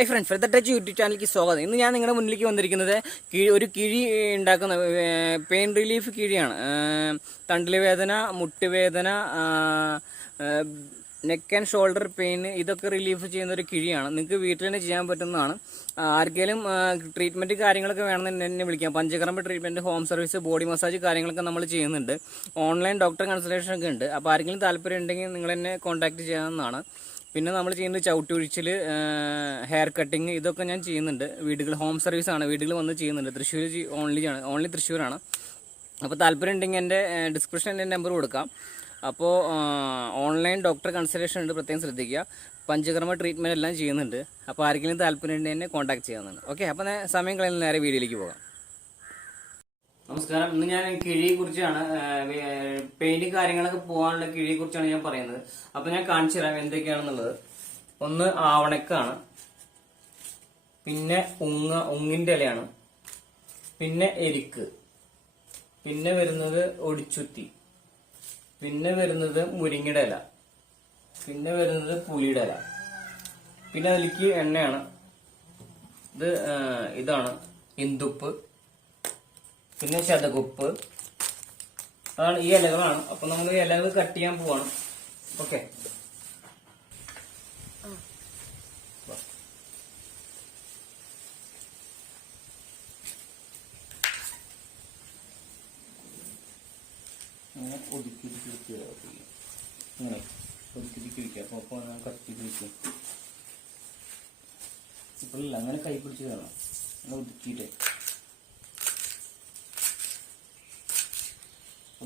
Hi friends, feather touch YouTube ചാനലിലേക്ക് സ്വാഗതം. ഇന്ന് ഞാൻ നിങ്ങളുടെ മുന്നിലേക്ക് വന്നിരിക്കുന്നത് ഒരു കിഴി ഉണ്ടാക്കുന്ന പെയിൻ റിലീഫ് കിഴിയാണ്. തണ്ടിൽ വേദന, മുട്ടുവേദന, നെക്ക് ആൻഡ് ഷോൾഡർ പെയിൻ, ഇതൊക്കെ റിലീഫ് ചെയ്യുന്ന ഒരു കിഴിയാണ്. നിങ്ങൾക്ക് വീട്ടിൽ തന്നെ ചെയ്യാൻ പറ്റുന്നതാണ്. ആർക്കെങ്കിലും ട്രീറ്റ്മെൻറ്റ് കാര്യങ്ങളൊക്കെ വേണമെന്ന് എന്നെ വിളിക്കാം. Panchakarma treatment, home service, body massage കാര്യങ്ങളൊക്കെ നമ്മൾ ചെയ്യുന്നുണ്ട്. ഓൺലൈൻ ഡോക്ടർ കൺസൾട്ടേഷൻ ഒക്കെ ഉണ്ട്. അപ്പോൾ ആർക്കെങ്കിലും താല്പര്യം ഉണ്ടെങ്കിൽ നിങ്ങൾ എന്നെ കോൺടാക്റ്റ് ചെയ്യാവുന്നതാണ്. പിന്നെ നമ്മൾ ചെയ്യുന്നത് ചവിട്ടി ഒഴിച്ചിൽ, ഹെയർ കട്ടിങ്, ഇതൊക്കെ ഞാൻ ചെയ്യുന്നുണ്ട്. വീടുകൾ ഹോം സർവീസാണ്, വീടുകൾ വന്ന് ചെയ്യുന്നുണ്ട്. തൃശ്ശൂർ ഓൺലി തൃശ്ശൂരാണ്. അപ്പോൾ താല്പര്യം ഉണ്ടെങ്കിൽ എൻ്റെ ഡിസ്ക്രിപ്ഷനിൽ എൻ്റെ നമ്പർ കൊടുക്കാം. അപ്പോൾ ഓൺലൈൻ ഡോക്ടർ കൺസൾട്ടേഷൻ ഉണ്ട്, പ്രത്യേകം ശ്രദ്ധിക്കുക. പഞ്ചകർമ്മ ട്രീറ്റ്മെൻറ്റ് എല്ലാം ചെയ്യുന്നുണ്ട്. അപ്പോൾ ആർക്കെങ്കിലും താല്പര്യം ഉണ്ടെങ്കിൽ എന്നെ കോൺടാക്ട് ചെയ്യാവുന്നതാണ്. ഓക്കെ, അപ്പോൾ സമയം കളയുന്ന നേരെ വീഡിയോയിലേക്ക് പോകാം. നമസ്കാരം. ഇന്ന് ഞാൻ കിഴിയെ കുറിച്ചാണ്, പെയിന്റ് കാര്യങ്ങളൊക്കെ പോകാനുള്ള കിഴിയെ കുറിച്ചാണ് ഞാൻ പറയുന്നത്. അപ്പൊ ഞാൻ കാണിച്ചു തരാം എന്തൊക്കെയാണെന്നുള്ളത്. ഒന്ന് ആവണക്കാണ്, പിന്നെ ഉങ്ങിന്റെ ഇലയാണ്, പിന്നെ എരിക്ക്, പിന്നെ വരുന്നത് ഒടിച്ചുത്തി, പിന്നെ വരുന്നത് മുരിങ്ങയുടെ ഇല, പിന്നെ വരുന്നത് പുളിയുടെ ഇല, പിന്നെ അതിലേക്ക് എണ്ണയാണ്. ഇതാണ് ഇന്ദുപ്പ്, പിന്നെ ശതകുപ്പ്. അതാണ് ഈ ഇലകളാണ്. അപ്പൊ നമ്മൾ ഇലകൾ കട്ട് ചെയ്യാൻ പോവാണ്. ഓക്കെ, അങ്ങനെ ഒതുക്കി ഇങ്ങനെ ഒതുക്കി വയ്ക്കുക. അപ്പൊ ഞാൻ കട്ട് ചെയ്ത് വയ്ക്കും. ഇപ്പോഴില്ല, അങ്ങനെ കൈ പിടിച്ച് വേണം അങ്ങനെ ഒതുക്കിയിട്ട്.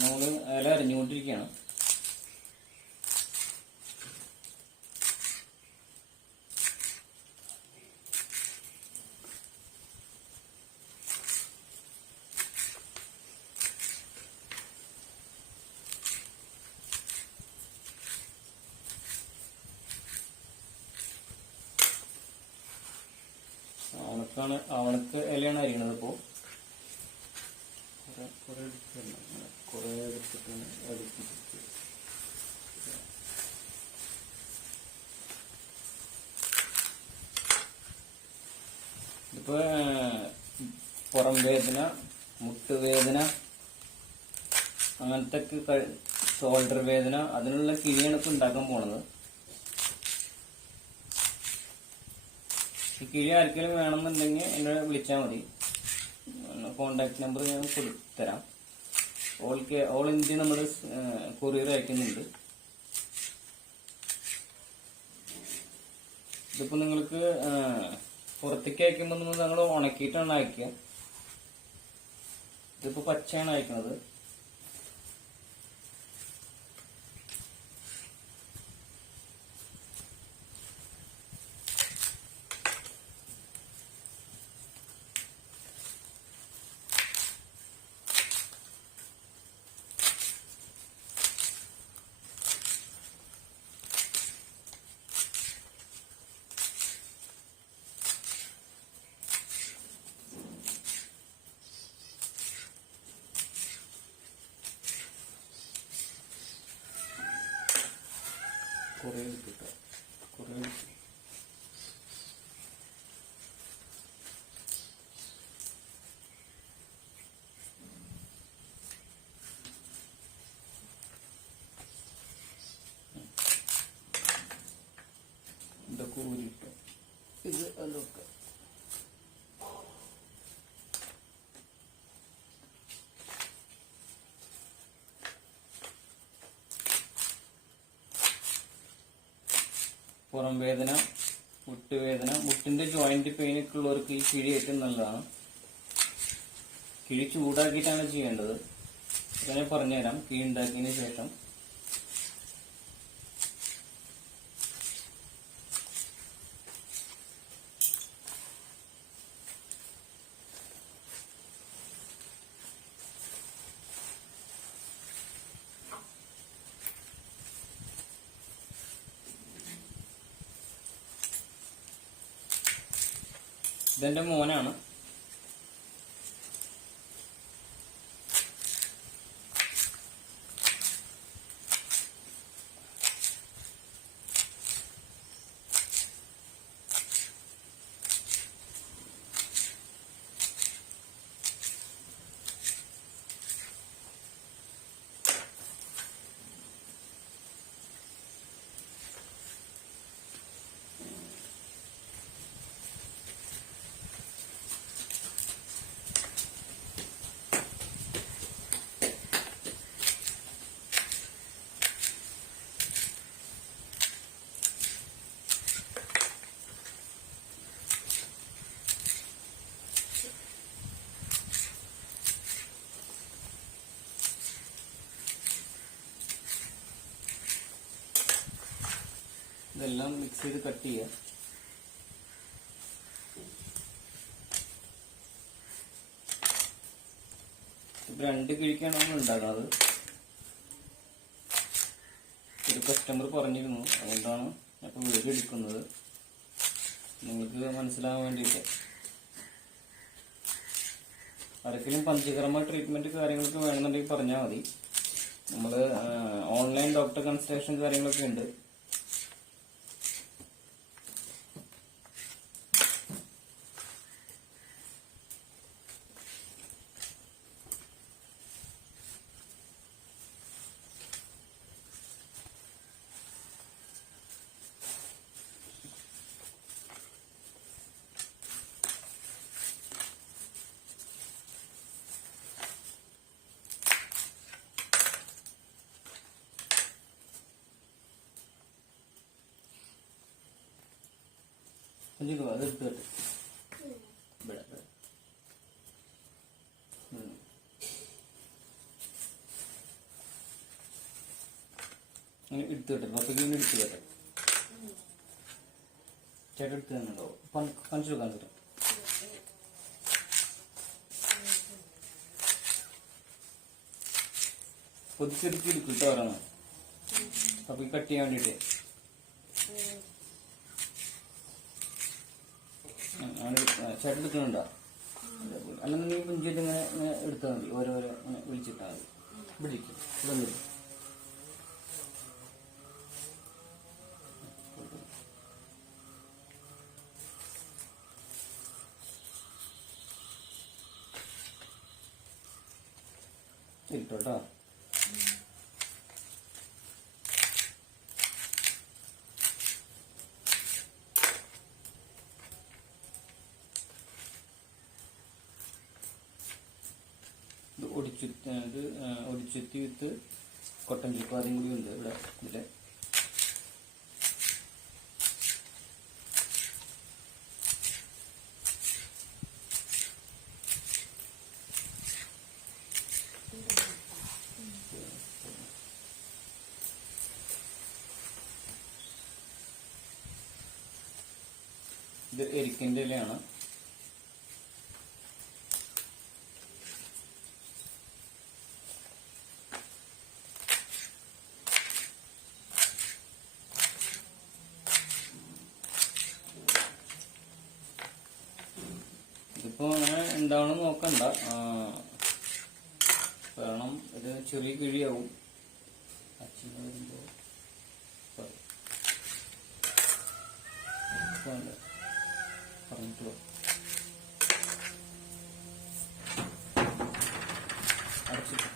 നമ്മള് ഇല അരിഞ്ഞുകൊണ്ടിരിക്കുകയാണ്. അവണക്ക് ഇലയാണ് അരിയണത്. ഇപ്പോ കുറെ എടുത്തിട്ടാണ് അടുപ്പിച്ചിട്ട് ഇപ്പൊ പുറം വേദന, മുട്ടുവേദന, അങ്ങനത്തെ ഷോൾഡർ വേദന, അതിനുള്ള കിഴിയാണ് ഇപ്പൊ ഉണ്ടാക്കാൻ പോണത്. ഈ കിഴി ആർക്കെങ്കിലും വേണമെന്നുണ്ടെങ്കിൽ എന്നെ വിളിച്ചാൽ മതി. കോണ്ടാക്ട് നമ്പർ ഞാൻ കൊടുത്തരാം. ഓൾ ഇന്ത്യ നമ്മൾ കൊറിയർ അയക്കുന്നുണ്ട്. ഇതിപ്പോ നിങ്ങൾക്ക് പുറത്തേക്ക് അയക്കുമ്പോൾ നിങ്ങൾ ഉണക്കിയിട്ടാണ് അയക്കുക. ഇതിപ്പോ പച്ചയാണ് അയക്കുന്നത്. കുറേ കിട്ടുക കുറേ ഇതൊക്കെ ഊരിട്ട് ഇത് അതൊക്കെ പുറം വേദന, മുട്ടുവേദന, മുട്ടിന്റെ ജോയിന്റ് പെയിൻ ഒക്കെ ഉള്ളവർക്ക് ഈ കിഴി ഏറ്റവും നല്ലതാണ്. കിഴി ചൂടാക്കിയിട്ടാണ് ചെയ്യേണ്ടത്. ഞാൻ പറഞ്ഞുതരാം കിഴി ഉണ്ടാക്കിയതിന് ശേഷം. ഇതെന്റെ മോനാണ്. ഇതെല്ലാം മിക്സ് ചെയ്ത് കട്ട് ചെയ്യുക. ഇപ്പം 2 കിഴിക്കാണ് നമ്മൾ ഉണ്ടാക്കുന്നത്. ഒരു കസ്റ്റമർ പറഞ്ഞിരുന്നു, അതുകൊണ്ടാണ് അപ്പോൾ വീഡിയോ എടുക്കുന്നത്, നിങ്ങൾക്ക് മനസ്സിലാവാൻ വേണ്ടിയിട്ട്. ആർക്കെങ്കിലും പഞ്ചകർമ്മ ട്രീറ്റ്മെന്റ് കാര്യങ്ങളൊക്കെ വേണമെന്നുണ്ടെങ്കിൽ പറഞ്ഞാൽ മതി. നമ്മൾ ഓൺലൈൻ ഡോക്ടർ കൺസൾട്ടേഷൻ കാര്യങ്ങളൊക്കെ ഉണ്ട്. അത് എടുത്തിട്ട് അങ്ങനെ എടുത്തിട്ടെ പുറത്തേക്ക് എടുത്തു കേട്ടെ. ചേട്ടൻ എടുത്ത് തന്നുണ്ടോ? കാണിച്ചു കാണിച്ചിട്ട് പൊതിച്ചെടുത്ത് എടുക്കും കേട്ടോ പറയണം. അപ്പൊ കട്ട് ചെയ്യാൻ വേണ്ടിട്ട് ചേട്ടൻ എടുക്കുന്നുണ്ടോ? അല്ലെന്നുണ്ടെങ്കിൽ പുഞ്ചിട്ട് ഇങ്ങനെ എടുത്താൽ മതി. ഓരോരോ ഇങ്ങനെ വിളിച്ചിട്ടാൽ മതി. പിടിക്കും ഇവിടെ വരും. ഇട്ടോട്ടോ. ഒടിച്ചുത്തി വിത്ത് കൊട്ടൻ ചിപ്പാതും കൂടി ഉണ്ട് ഇവിടെ. ഇതില് ഇത് എരിക്കിന്റെ ഇലയാണ്. ഇതിപ്പോ അങ്ങനെ ഉണ്ടാവണം നോക്കണ്ട, കാരണം ഇത് ചെറിയ കിഴിയാവും. പറഞ്ഞിട്ടോ അടച്ചിട്ട്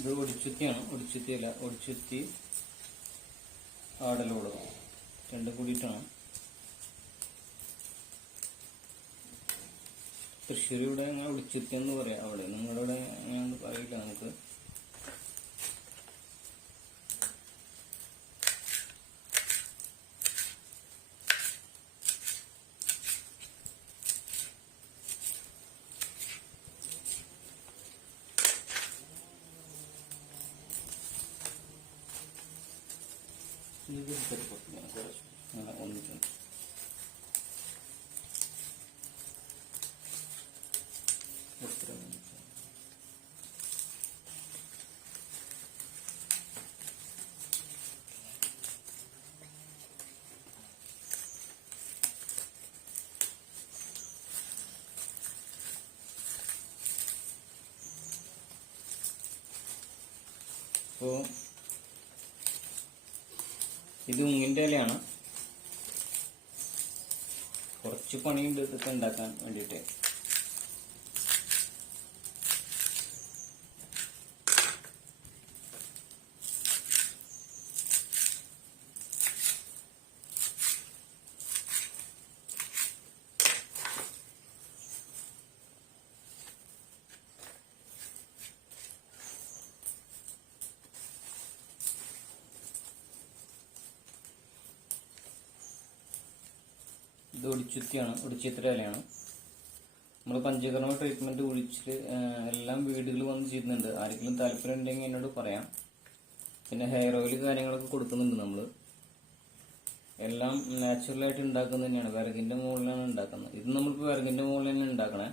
ഇത് ഒടിച്ചുത്തിയാണ്. ഒടിച്ചുത്തിയല്ല, ഒടിച്ചുത്തി ആടലോട് രണ്ടും കൂടിയിട്ടാണ്. തൃശ്ശൂർ ഇവിടെ അങ്ങനെ ഒടിച്ചുത്തി എന്ന് പറയാം. അവിടെ നിങ്ങളുടെ അങ്ങനെ പറയില്ല നമുക്ക്. അങ്ങനെ ഒന്നിട്ടുണ്ട്. അപ്പോൾ ഇത് ഉങ്ങിൻ്റെ ഇലയാണ്. കുറച്ച് പണിയുണ്ട് ഇതൊക്കെ ഉണ്ടാക്കാൻ വേണ്ടിയിട്ട്. ഇത് ഒടിച്ചിത്ര ഇലയാണ്. നമ്മൾ പഞ്ചകർമ്മ ട്രീറ്റ്മെന്റ് ഒഴിച്ചിട്ട് എല്ലാം വീടുകളിൽ വന്ന് ചെയ്യുന്നുണ്ട്. ആരെങ്കിലും താല്പര്യം ഉണ്ടെങ്കിൽ എന്നോട് പറയാം. പിന്നെ ഹെയർ ഓയിൽ കാര്യങ്ങളൊക്കെ കൊടുക്കുന്നുണ്ട്. നമ്മൾ എല്ലാം നാച്ചുറലായിട്ട് ഉണ്ടാക്കുന്നത് തന്നെയാണ്. വിറകിന്റെ മുകളിലാണ് ഉണ്ടാക്കുന്നത്. ഇത് നമ്മളിപ്പോൾ വിറകിന്റെ മുകളിൽ തന്നെ ഉണ്ടാക്കണേ.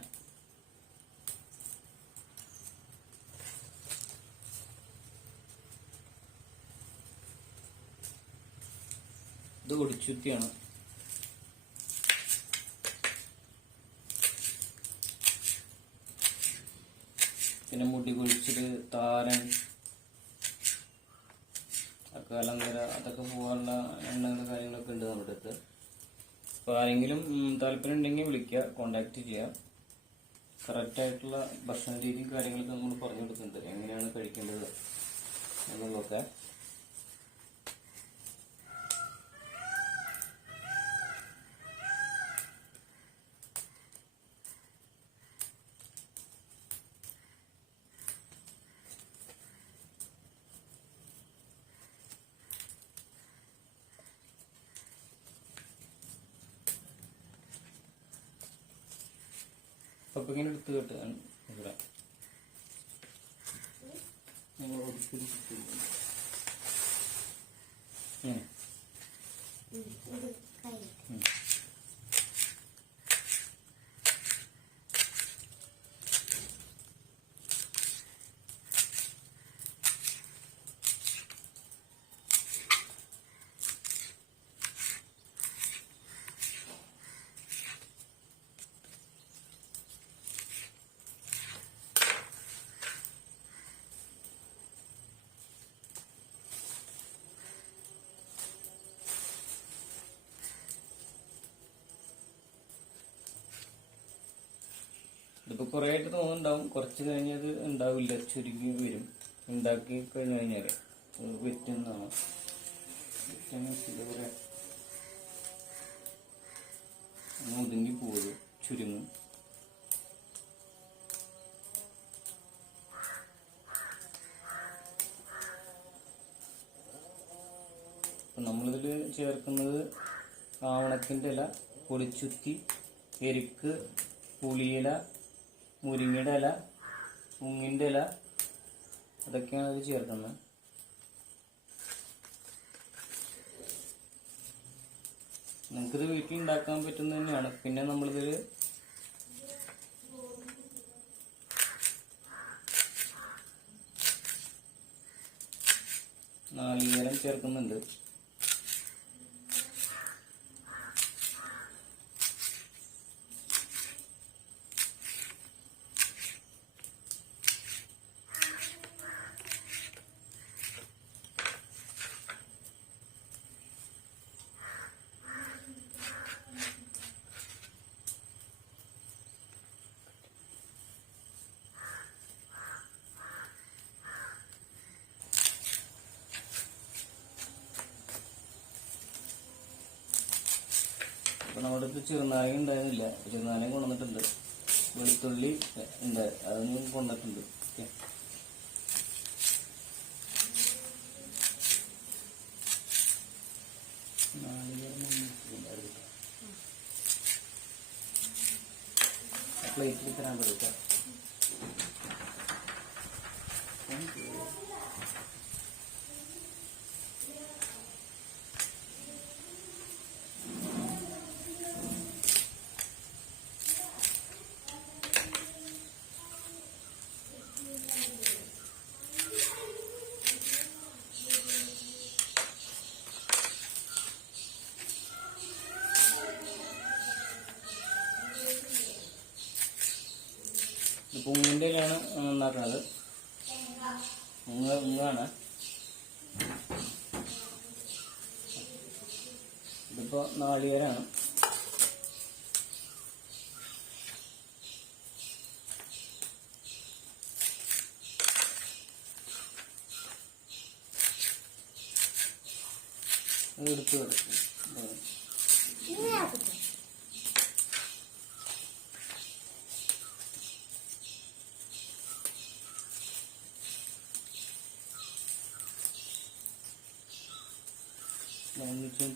ഇത് ഒടിച്ചുത്തിയാണ്. പിന്നെ മുടി കൊഴിച്ചില്, താരൻ, അക്കാലങ്കര, അതൊക്കെ പോകാനുള്ള എണ്ണകൾ കാര്യങ്ങളൊക്കെ ഉണ്ട് നമ്മുടെ അടുത്ത്. അപ്പോൾ ആരെങ്കിലും താല്പര്യം ഉണ്ടെങ്കിൽ വിളിക്കുക, കോണ്ടാക്ട് ചെയ്യുക. കറക്റ്റായിട്ടുള്ള ഭക്ഷണ രീതിയും കാര്യങ്ങളൊക്കെ നമ്മൾ പറഞ്ഞു കൊടുക്കുന്നുണ്ട്. എങ്ങനെയാണ് കഴിക്കേണ്ടത് എന്നുള്ളതൊക്കെ. അപ്പം ഇങ്ങനെ എടുത്ത് കേട്ടാണ് ഇവിടെ ഞങ്ങൾ ഒരിക്കലും ഇതിപ്പോൾ കുറേ ആയിട്ട് തോന്നുന്നുണ്ടാവും. കുറച്ച് കഴിഞ്ഞത് ഉണ്ടാവില്ല, ചുരുങ്ങി വരും. ഉണ്ടാക്കി കഴിഞ്ഞു കഴിഞ്ഞാൽ വിറ്റുന്നതാണ്. ഇതുപോലെ ഒതുങ്ങി പോവുക, ചുരുങ്ങും. നമ്മളിതിൽ ചേർക്കുന്നത് ആവണക്കിൻ്റെ ഇല, പൊടിച്ചുത്തി, എരിക്ക്, പുളിയില, മുരിങ്ങയുടെ ഇല, ഉങ്ങിൻ്റെ ഇല, അതൊക്കെയാണ് ഇത് ചേർക്കുന്നത്. നിങ്ങൾക്കിത് വീട്ടിൽ ഉണ്ടാക്കാൻ പറ്റുന്നത് തന്നെയാണ്. പിന്നെ നമ്മളിതിൽ നാളികേരം ചേർക്കുന്നുണ്ട്. അപ്പോൾ നമ്മുടെ അടുത്ത് ചെറുനാരങ്ങ ഉണ്ടായിരുന്നില്ല, ചെറുനാരങ്ങ കൊണ്ടുവന്നിട്ടുണ്ട്. വെളുത്തുള്ളി ഉണ്ട്, അതൊന്നും കൊണ്ടിട്ടുണ്ട്. ഓക്കെ, പ്ലേറ്റിൽ തരാൻ പറ്റും. ഉങ്ങിൻ്റെ ഇലയാണ് ഉണ്ടാക്കുന്നത്. ഉങ്ങാണ്. ഇതിപ്പോൾ നാളികേരമാണ്. എടുത്ത് കിടക്കും.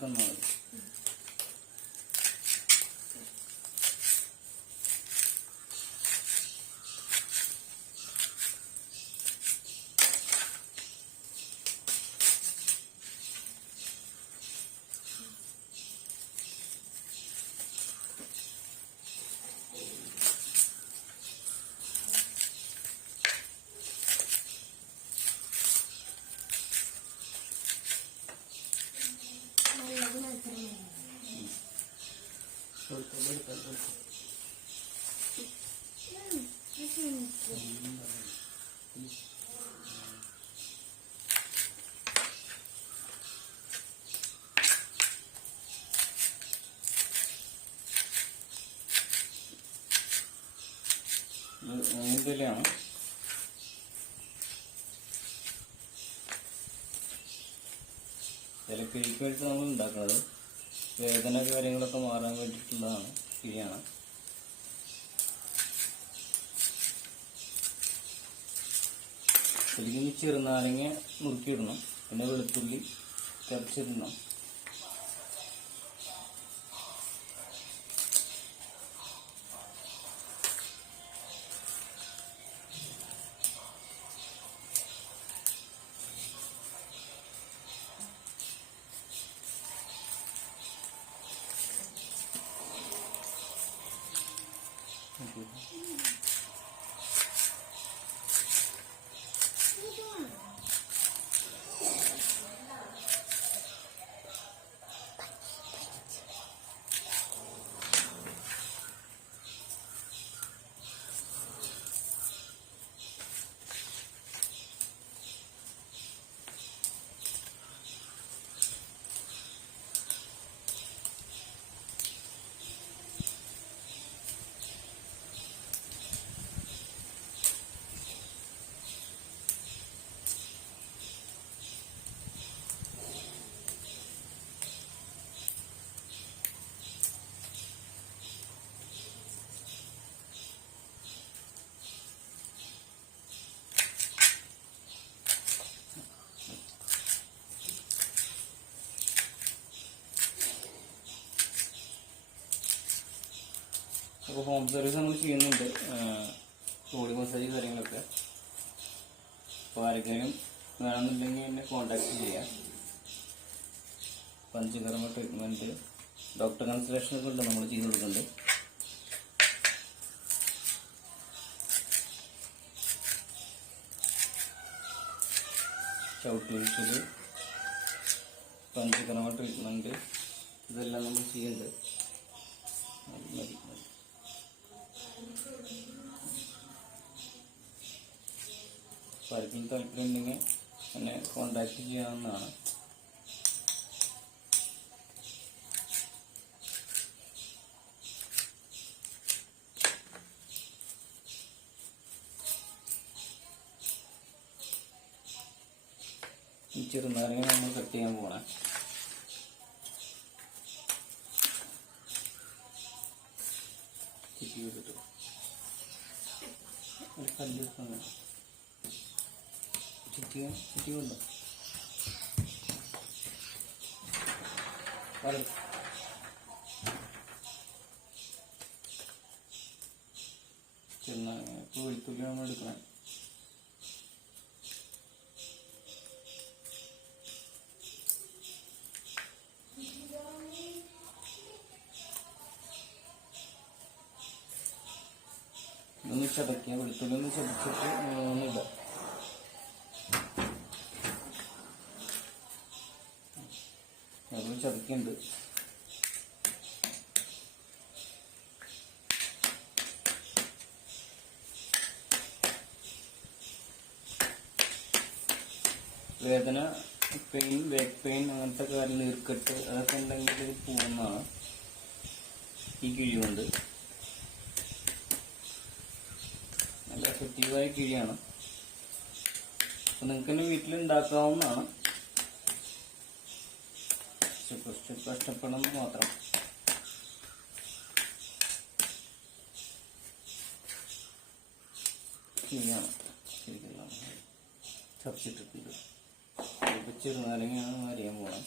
തന്നാൽ മതി. ഇതിലാണ് കിഴിക്ക് വേണ്ടിയിട്ട് നമ്മൾ ഉണ്ടാക്കുന്നത്. വേദന കാര്യങ്ങളൊക്കെ മാറാൻ വേണ്ടിയിട്ടുള്ളതാണ്, കിഴിയാണ്. ശരിക്കും ചെറുനാരങ്ങ നുറുക്കിയിടണം, പിന്നെ വെളുത്തുള്ളി ചതച്ചിടണം. അപ്പോൾ ഹോം സർവീസ് നമ്മൾ ചെയ്യുന്നുണ്ട്, ബോഡി മസാജ് കാര്യങ്ങളൊക്കെ. അപ്പോൾ ആരെങ്കിലും വേണമെന്നുണ്ടെങ്കിൽ എന്നെ കോൺടാക്ട് ചെയ്യാം. പഞ്ചകർമ്മ ട്രീറ്റ്മെൻറ്റ്, ഡോക്ടർ കൺസൾട്ടേഷനൊക്കെ ഉണ്ട്, നമ്മൾ ചെയ്ത് കൊടുക്കുന്നുണ്ട്. ചവിട്ടുവീഴ്ചൽ, പഞ്ചകർമ്മ ട്രീറ്റ്മെൻറ്റ്, ഇതെല്ലാം നമ്മൾ ചെയ്യുന്നുണ്ട്. ആർക്കും താല്പര്യം ഉണ്ടെങ്കിൽ എന്നെ കോണ്ടാക്ട് ചെയ്യാവുന്നതാണ്. ഈ ചെറുനാരങ്ങ നമ്മൾ കട്ട് ചെയ്യാൻ പോകണേ. ചിറ്റി ചെയ്തിട്ട് ഒരു കല്ല് ചിറ്റി കൊണ്ടോ ചെറുനാരങ്ങ ഇപ്പോൾ വെളുത്തുള്ളി നമ്മൾ എടുക്കണേ. ഒന്ന് ചതക്കുക, വെളുത്തുള്ളി ഒന്ന് ചതച്ചിട്ട് ഒന്നിടാം. അതും ചതക്കുന്നുണ്ട്. വേദന പെയിൻ, ബാക്ക് പെയിൻ, അങ്ങനത്തെ കാര്യം, നീർക്കെട്ട് അതൊക്കെ ഉണ്ടെങ്കിൽ ഇത് പോകുന്നതാണ് ഈ കിഴി കൊണ്ട്. നല്ല എഫക്റ്റീവായ കിഴിയാണ്. അപ്പം നിങ്ങൾക്ക് തന്നെ വീട്ടിൽ ഉണ്ടാക്കാവുന്നതാണ്. കഷ്ടപ്പെടണം മാത്രം. കിഴിയാണ് ശരിക്കും ചപ്പിട്ടിട്ടുണ്ട്. ചെറുനാരങ്ങയാണ് അറിയാൻ പോകണം.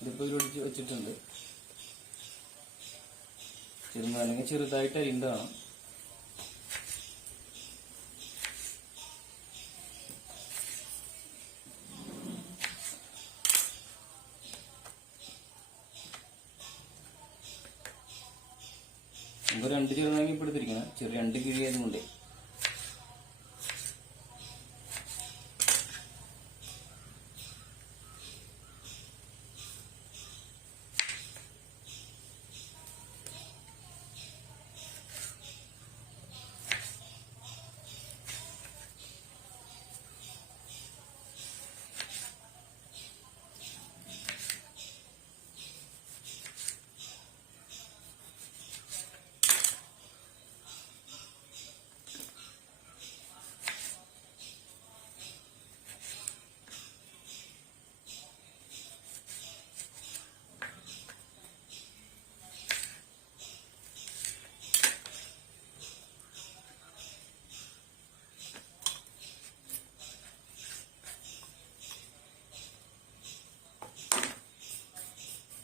ഇതിപ്പോൾ ഇതിലൊടിച്ച് വെച്ചിട്ടുണ്ട്. ചെറുനാരങ്ങ ചെറുതായിട്ട് അരിണ്ടതാണ്. നമുക്ക് 2 ചെറുനാരങ്ങ ഇപ്പോൾ എടുത്തിരിക്കണം. 2 കിഴി ആയതുകൊണ്ട്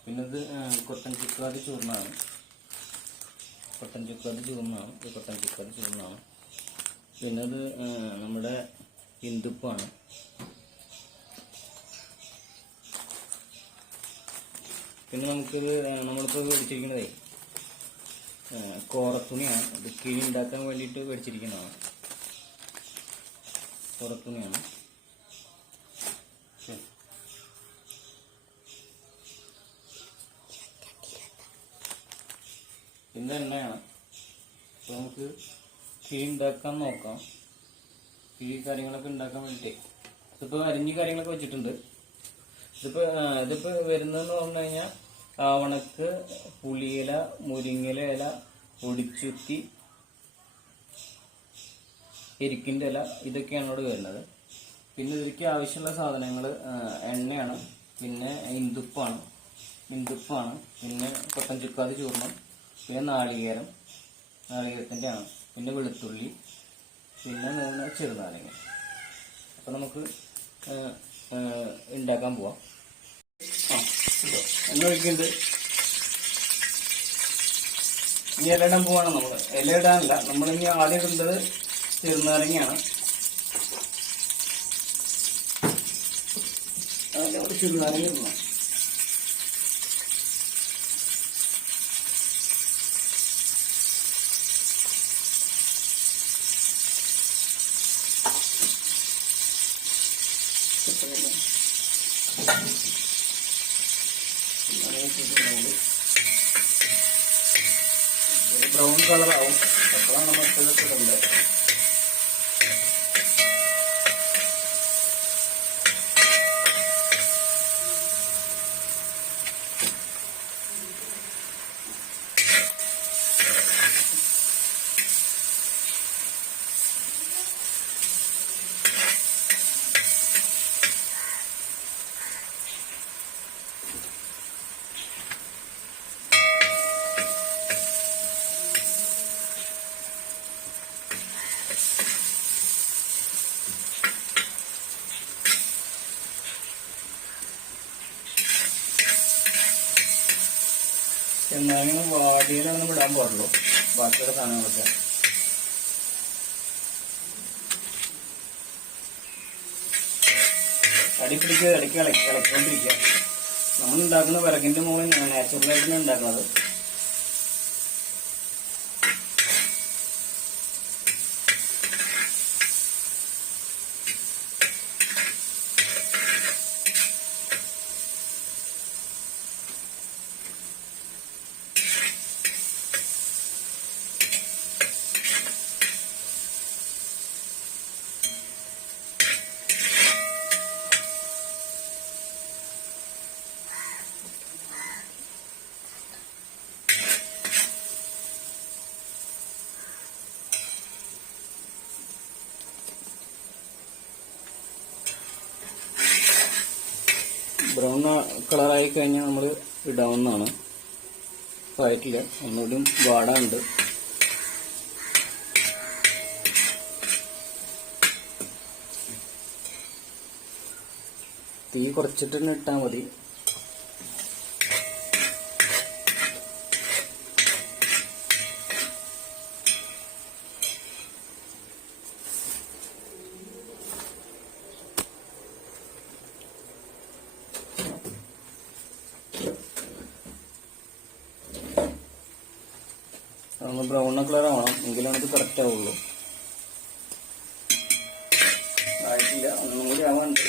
പിന്നത് കൊത്തൻ ചുക്കാതി ചൂർണ്ണമാണ്. പിന്നത് നമ്മുടെ ഇന്ദുപ്പാണ്. പിന്നെ നമുക്കിത് നമ്മളിപ്പോൾ മേടിച്ചിരിക്കുന്നതേ കോറത്തുണിയാണ്. ഇത് കിഴി ഉണ്ടാക്കാൻ വേണ്ടിയിട്ട് മേടിച്ചിരിക്കുന്നതാണ്. കോറത്തുണിയാണ്. പിന്നെ എണ്ണയാണ്. അപ്പോൾ നമുക്ക് കിഴി ഉണ്ടാക്കാൻ നോക്കാം. കിഴി കാര്യങ്ങളൊക്കെ ഉണ്ടാക്കാൻ വേണ്ടിയിട്ടേ ഇതിപ്പോൾ അരിഞ്ഞ് കാര്യങ്ങളൊക്കെ വെച്ചിട്ടുണ്ട്. ഇതിപ്പോൾ വരുന്നതെന്ന് പറഞ്ഞു കഴിഞ്ഞാൽ ആവണക്ക്, പുളിയില, മുരിങ്ങയില ഇല, പൊടിച്ചുത്തി, എരിക്കിൻ്റെ ഇല, ഇതൊക്കെയാണ് ഇവിടെ വരുന്നത്. പിന്നെ ഇതിലേക്ക് ആവശ്യമുള്ള സാധനങ്ങൾ എണ്ണയാണ്, പിന്നെ ഇന്ദുപ്പാണ്, പിന്നെ കൊത്തൻ ചുക്കാതി ചൂർണം, പിന്നെ നാളികേരത്തിൻ്റെ ആണ്, പിന്നെ വെളുത്തുള്ളി, പിന്നെ ചെറുനാരങ്ങ. അപ്പം നമുക്ക് ഉണ്ടാക്കാൻ പോവാം. എണ്ണ ഒഴിക്കുന്നുണ്ട്. ഇനി ഇല ഇടാൻ പോവാണ് നമ്മൾ. ഇല ഇടാനില്ല, നമ്മളിനി ആദ്യം ഇടേണ്ടത് ചെറുനാരങ്ങയാണ്. ചെറുനാരങ്ങ ഇടണം. ബ്രൗൺ കളറാവും. അപ്പോഴാണ് നമ്മൾ ഇതൊക്കെ ഇടേണ്ടത്. എന്നാലും വാടിയിലൊന്നും വിടാൻ പാടുള്ളൂ. ബാക്കിയുള്ള സാധനങ്ങളൊക്കെ അടിപ്പിടിക്കുക, ഇടയ്ക്ക് ഇളക്കിക്കൊണ്ടിരിക്കുക. നമ്മൾ ഉണ്ടാക്കുന്ന വിറകിന്റെ മുകളിൽ നാച്ചുറലായിട്ടാണ് ഉണ്ടാക്കുന്നത്. ബ്രൗൺ കളറായി കഴിഞ്ഞാൽ നമ്മൾ ഇടാവുന്നതാണ്. ആയിട്ടില്ല, ഒന്നുകൂടി വാടാനുണ്ട്. തീ കുറച്ചിട്ട് തന്നെ ഇട്ടാൽ മതി. ബ്രൗൺ കളർ ആവണം, എങ്കിലാണ് ഇത് കറക്റ്റ് ആവുള്ളൂ. ആയിട്ടില്ല, ഒന്നും കൂടി ആവാണ്ട്.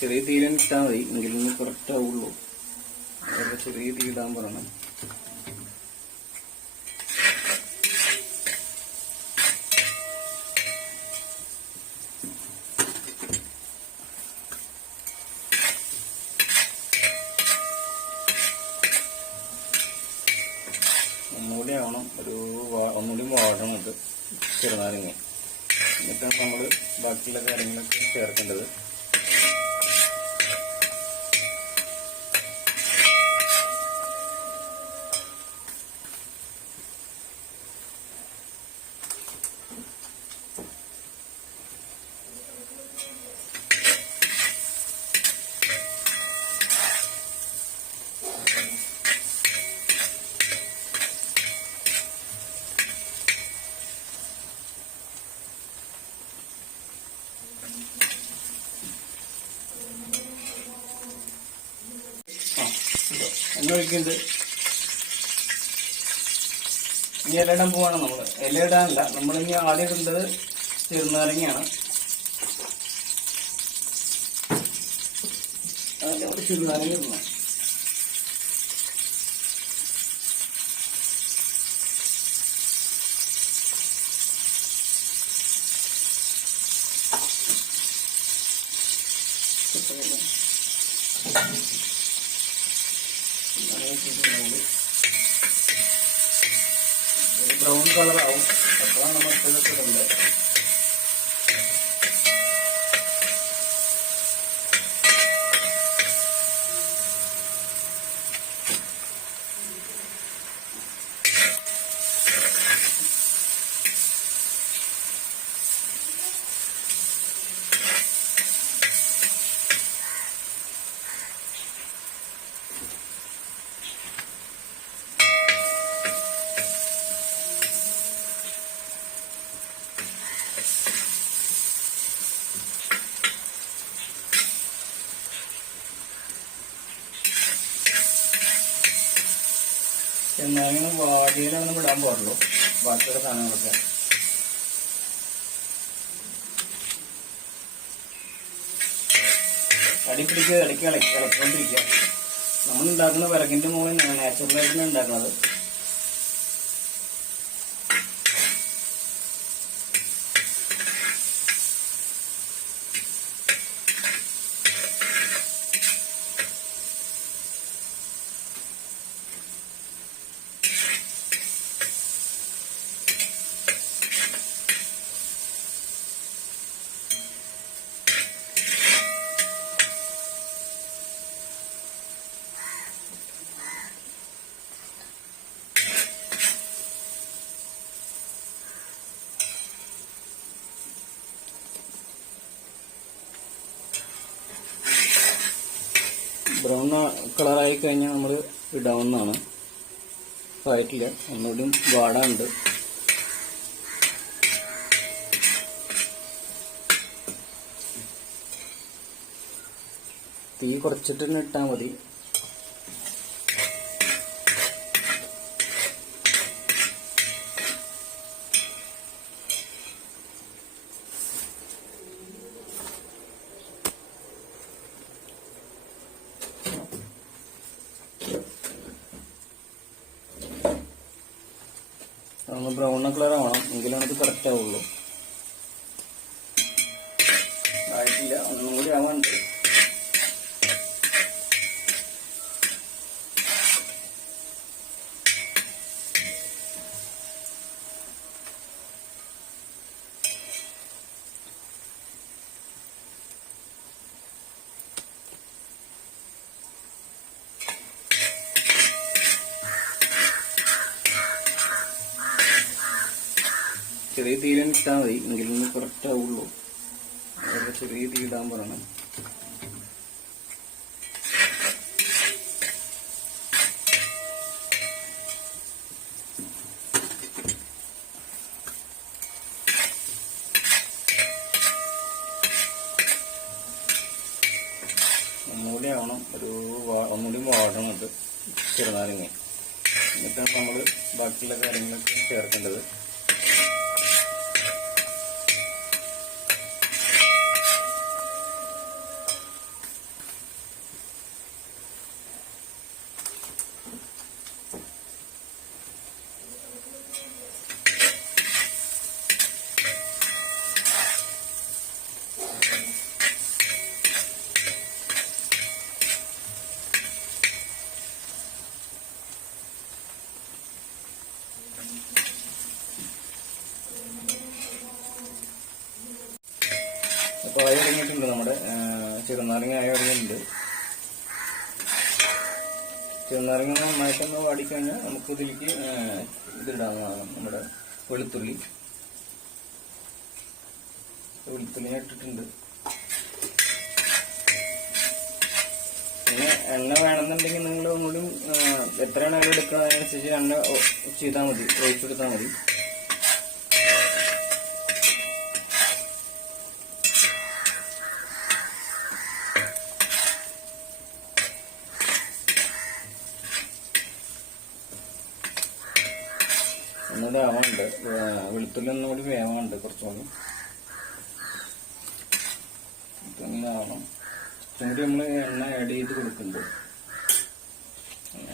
ചെറിയ തീയിലും ഇട്ടാൽ മതി, എങ്കിലും കറക്റ്റ് ആവുള്ളൂ. ചെറിയ തീ ഇടാൻ പറയണം. ഒന്നുകൂടി ആവണം, ഒന്നുകൂടി വാടണം. ഇത് ചെറുനാരങ്ങ, എന്നിട്ടാണ് നമ്മൾ ബാക്കിയുള്ള കാര്യങ്ങളൊക്കെ ചേർക്കേണ്ടത്. എണ്ണ ഒഴിക്കുന്നുണ്ട്. ഇനി ഇല ഇടാൻ പോവാണ് നമ്മൾ. ഇല ഇടാനല്ല, നമ്മളിനി ആദ്യം ഇടേണ്ടത് ചെറുനാരങ്ങയാണ്. അതിൻ്റെ ചെറുനാരങ്ങ ഇടണം. ബ്രൗൺ കളറാവും, അപ്പോഴാണ് നമ്മൾ ഇതൊക്കെ ഇടേണ്ടത്. ചെറുനാരങ്ങ വാടിയിലാണ് നമ്മൾ ഇടാൻ പാടുള്ളൂ. ബാക്കിയുള്ള സാധനങ്ങളൊക്കെ അടിപ്പിടിക്കുക, ഇടയ്ക്ക് ഇളക്കിക്കൊണ്ടിരിക്കുക. നമ്മൾ ഉണ്ടാക്കുന്ന വിറകിന്റെ മുകളിൽ നാച്ചുറലായിട്ടാണ് ഉണ്ടാക്കുന്നത്. ബ്രൗൺ കളറായി കഴിഞ്ഞാൽ നമ്മൾ ഇടാവുന്നതാണ്. ആയിട്ടില്ല, ഒന്നുകൂടി വാടാനുണ്ട്. തീ കുറച്ചിട്ട് തന്നെ ഇട്ടാൽ മതി. ബ്രൗൺ കളർ ആവണം, എങ്കിലാണ് ഇത് കറക്റ്റ് ആവുള്ളൂ. ആയിട്ടില്ല, ഒന്നും കൂടി ആവാണ്ട്. ചെറിയ തീയിലും ഇട്ടാൽ മതി, എങ്കിലും കറക്റ്റ് ആവുള്ളൂ. അതൊക്കെ ചെറിയ തീ ഇടാൻ പറയണം. ഒന്നുകൂടി ആവണം, ഒന്നുകൂടി വാടണം ഇത് ചെറുനാരങ്ങ. എന്നിട്ടാണ് നമ്മൾ ബാക്കിയുള്ള കാര്യങ്ങളൊക്കെ ചേർക്കേണ്ടത്. അപ്പോൾ ആയി തുടങ്ങിയിട്ടുണ്ട്, നമ്മുടെ ചെറുനാരങ്ങ ആയി തുടങ്ങിയിട്ടുണ്ട്. ചെറുനാരങ്ങ നന്നായിട്ടൊന്ന് വാടിക്കഴിഞ്ഞാൽ നമുക്ക് ഇതിലേക്ക് ഇതിടാവുന്നതാണ്. നമ്മുടെ വെളുത്തുള്ളി ഇട്ടിട്ടുണ്ട്. പിന്നെ എണ്ണ വേണമെന്നുണ്ടെങ്കിൽ നിങ്ങൾ ഒന്നുകൂടി എത്രയാണ് എണ്ണ എടുക്കുക അതിനനുസരിച്ച് എണ്ണ ചെയ്താൽ മതി, ഒഴിച്ചെടുത്താൽ മതി. ഒന്നുകൂടി ആവാനുണ്ട്, വെളുത്തുള്ളി ഒന്നുകൂടി വേവാനുണ്ട് കുറച്ചുകൂടി. ഇങ്ങനെ ആവണം. കുറച്ചുകൂടി നമ്മൾ എണ്ണ ആഡ് ചെയ്ത് കൊടുക്കുന്നുണ്ട്.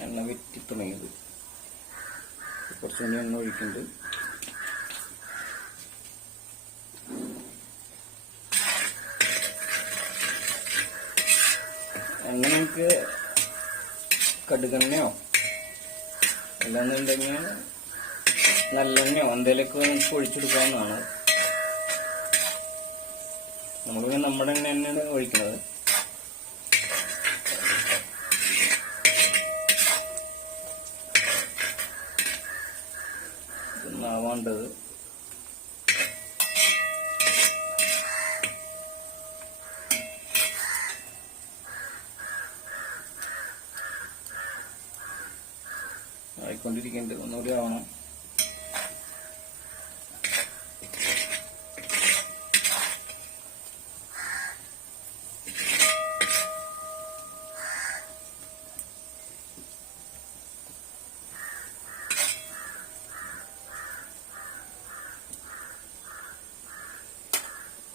എണ്ണ വെറ്റി തുടങ്ങിയത് കുറച്ചുകൂടി എണ്ണ ഒഴിക്കുന്നുണ്ട്. എണ്ണ നമുക്ക് കടുകെണ്ണയോ അല്ലാന്നുണ്ടെങ്കിൽ നല്ലെണ്ണയോ എന്തെങ്കിലുമൊക്കെ നമുക്ക് ഒഴിച്ചെടുക്കാവുന്നതാണ്. നമ്മൾ നമ്മുടെ എണ്ണ തന്നെയാണ് ഒഴിക്കുന്നത്. ഇതൊന്നാവേണ്ടത് ആയിക്കൊണ്ടിരിക്കുന്നുണ്ട്, ഒന്നുകൂടി ആവണം.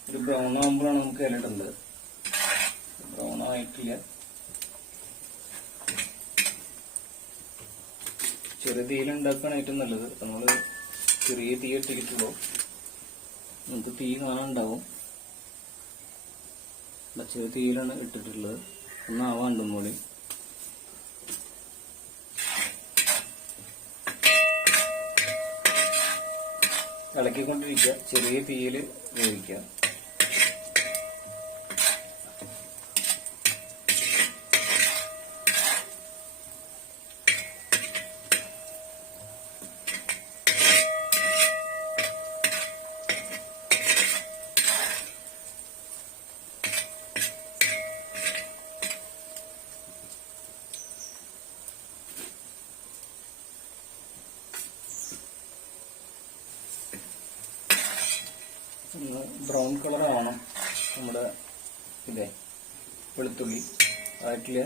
ഒരു ബ്രൗൺ ആകുമ്പോഴാണ് നമുക്ക് ഇലയിടേണ്ടത്. ബ്രൗൺ ആയിട്ടില്ല. ചെറിയ തീയിലുണ്ടാക്കുകയാണ് ഏറ്റവും നല്ലത്. നമ്മൾ ചെറിയ തീ ഇട്ടിട്ടുള്ളൂ, നമുക്ക് തീ കാണാനുണ്ടാവും. ചെറിയ തീയിലാണ് ഇട്ടിട്ടുള്ളത്. ഒന്നാവാണ്ടും കൂടി. ഇളക്കിക്കൊണ്ടിരിക്കുക, ചെറിയ തീയിൽ വേവിക്കുക. ബ്രൗൺ കളർ ആവണം നമ്മുടെ ഇതേ വെളുത്തുള്ളി ആയിട്ടില്ല.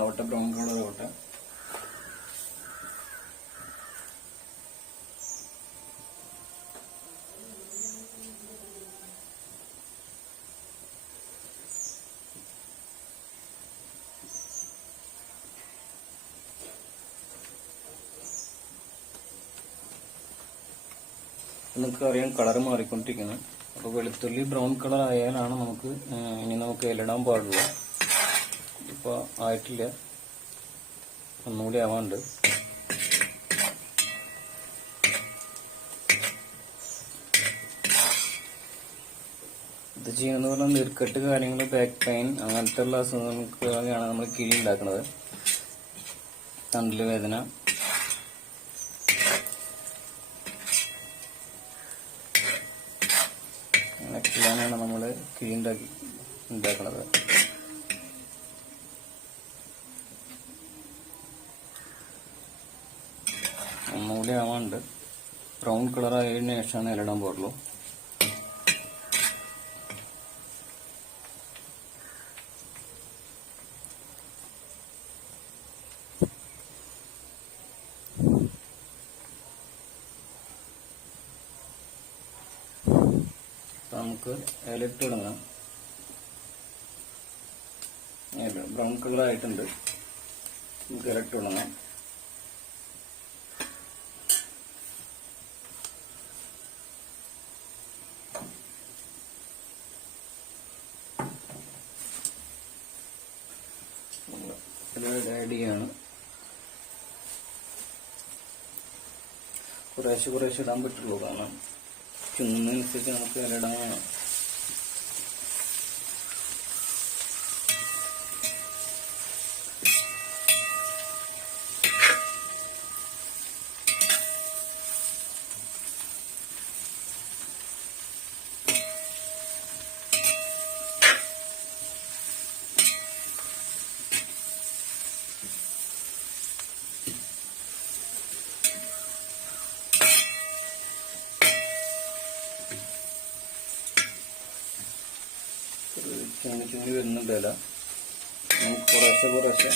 ആവട്ടെ, ബ്രൗൺ കളർ ആവട്ടെ. നിങ്ങൾക്ക് അറിയാം കളർ മാറിക്കൊണ്ടിരിക്കുന്നത്. അപ്പോൾ വെളുത്തുള്ളി ബ്രൗൺ കളർ ആയാലാണ് നമുക്ക് ഇനി നമുക്ക് ഇലയിടാൻ പാടുള്ളൂ. ഇപ്പോൾ ആയിട്ടില്ല, ഒന്നുകൂടി ആവാണ്ട്. ഇത് ചെയ്യുന്നത് പറഞ്ഞാൽ നീർക്കെട്ട് കാര്യങ്ങൾ, ബാക്ക് പെയിൻ അങ്ങനത്തെ ഉള്ള അസുഖങ്ങൾക്കാണ് നമ്മൾ കിഴി ഉണ്ടാക്കുന്നത്. തണ്ടിൽ വേദന, അങ്ങനെയൊക്കെയാണ് നമ്മൾ കിഴി ഉണ്ടാക്കുന്നത്. ഒന്നുകൂടി ആവാണ്ട്. ബ്രൗൺ കളർ ആയതിനു ശേഷമാണ് ഇലയിടാൻ പാടുള്ളൂ. നമുക്ക് ഇലയിട്ട് തുടങ്ങാം. ബ്രൗൺ കളർ ആയിട്ടുണ്ട്, നമുക്ക് ഇലയിട്ട് തുടങ്ങാം. ആഡ് ചെയ്യാണ്. കുറേശ്ശെ ഇടാൻ പറ്റുള്ളൂ, കാരണം ചുന്നനുസരിച്ച് നമുക്ക് ഇലയിടാൻ. ചുണ്ടി വരുന്നുണ്ട് ഇല. നമുക്ക് കുറേശ്ശെ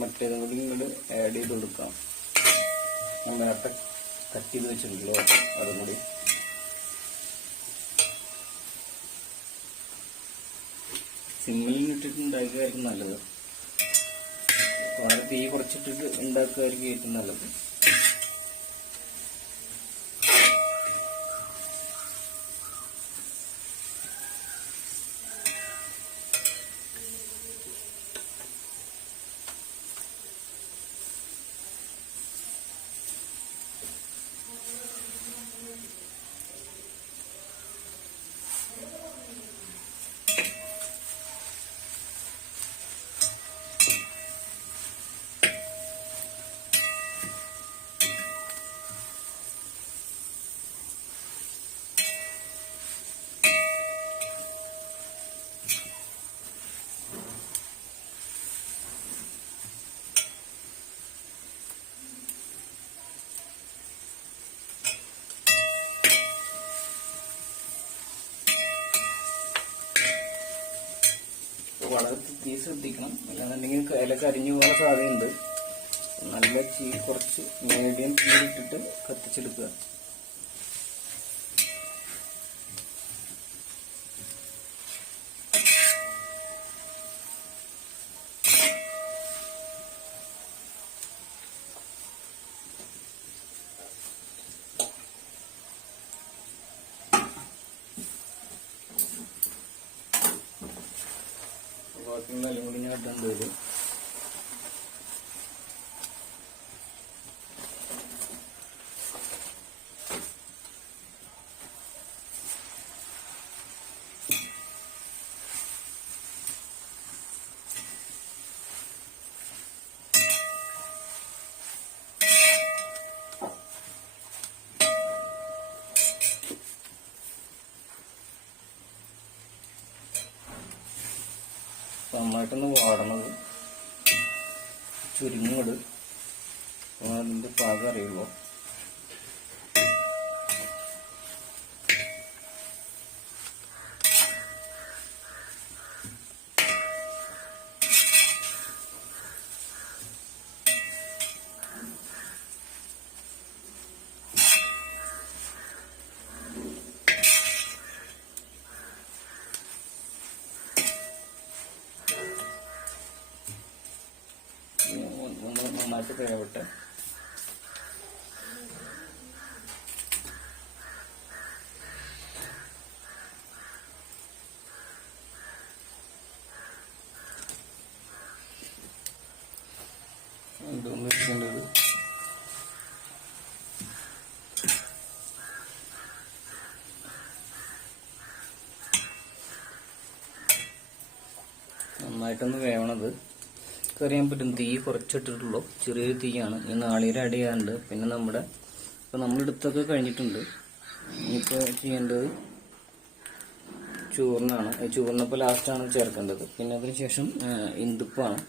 മറ്റേതും കൂടി ഇങ്ങോട്ട് ആഡ് ചെയ്ത് കൊടുക്കാം. നേരത്തെ കട്ട് ചെയ്ത് വെച്ചിട്ടുണ്ടല്ലോ, അതും കൂടി. സിമ്മിൽ ഇട്ടിട്ട് ഉണ്ടാക്കുകയായിരിക്കും നല്ലത്. വളരെ തീ കുറച്ചിട്ടിട്ട് ഉണ്ടാക്കുകയായിരിക്കും ഏറ്റവും നല്ലത്. വളരെ തീ ശ്രദ്ധിക്കണം, അല്ലാന്നുണ്ടെങ്കിൽ ഇല കരിഞ്ഞു പോകാൻ സാധ്യതയുണ്ട്. നല്ല കുറച്ച് മീഡിയം തീയിലിട്ടിട്ട് കത്തിച്ചെടുക്കുക. ബാക്കിയുള്ള ഇലയും കൂടി ഞാൻ ഇട്ടാൻ തരും. നന്നായിട്ടൊന്ന് വാടണത്, ചുരുങ്ങട് അതിൻ്റെ പാകം അറിയുള്ളൂ. നന്നായിട്ട് കഴിയട്ടെ. വെക്കേണ്ടത്. നന്നായിട്ടൊന്ന് വേവണത് അറിയാൻ പറ്റും. തീ കുറച്ചിട്ടിട്ടുള്ളൂ, ചെറിയൊരു തീയാണ്. ഈ നാളികേരം ആഡ് ചെയ്യാറുണ്ട്. പിന്നെ ഇപ്പോൾ നമ്മളെടുത്തൊക്കെ കഴിഞ്ഞിട്ടുണ്ട്. ഇനിയിപ്പോൾ ചെയ്യേണ്ടത് ചൂർണ്ണമാണ്. ചൂർണ്ണപ്പോൾ ലാസ്റ്റാണ് ചേർക്കേണ്ടത്. പിന്നെ അതിന് ശേഷം ഇന്ദുപ്പാണ്.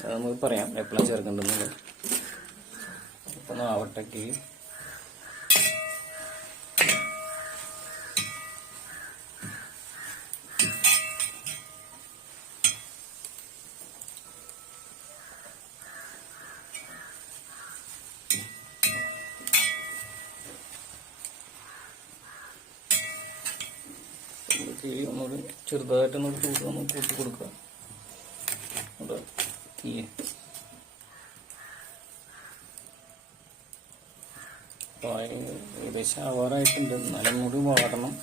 അത് നമുക്ക് പറയാം എപ്പോഴാണ് ചേർക്കേണ്ടതെന്നുള്ളത്. അപ്പം ആവട്ടയ്ക്ക് ഒന്നുകൂടി ചെറുതായിട്ടൊന്നൊരു ചൂട് നമുക്ക് കൂട്ടി കൊടുക്കുക. തീ ഏകദേശം ആവാറായിട്ടുണ്ട്. എന്നാലും കൂടി വാടണം.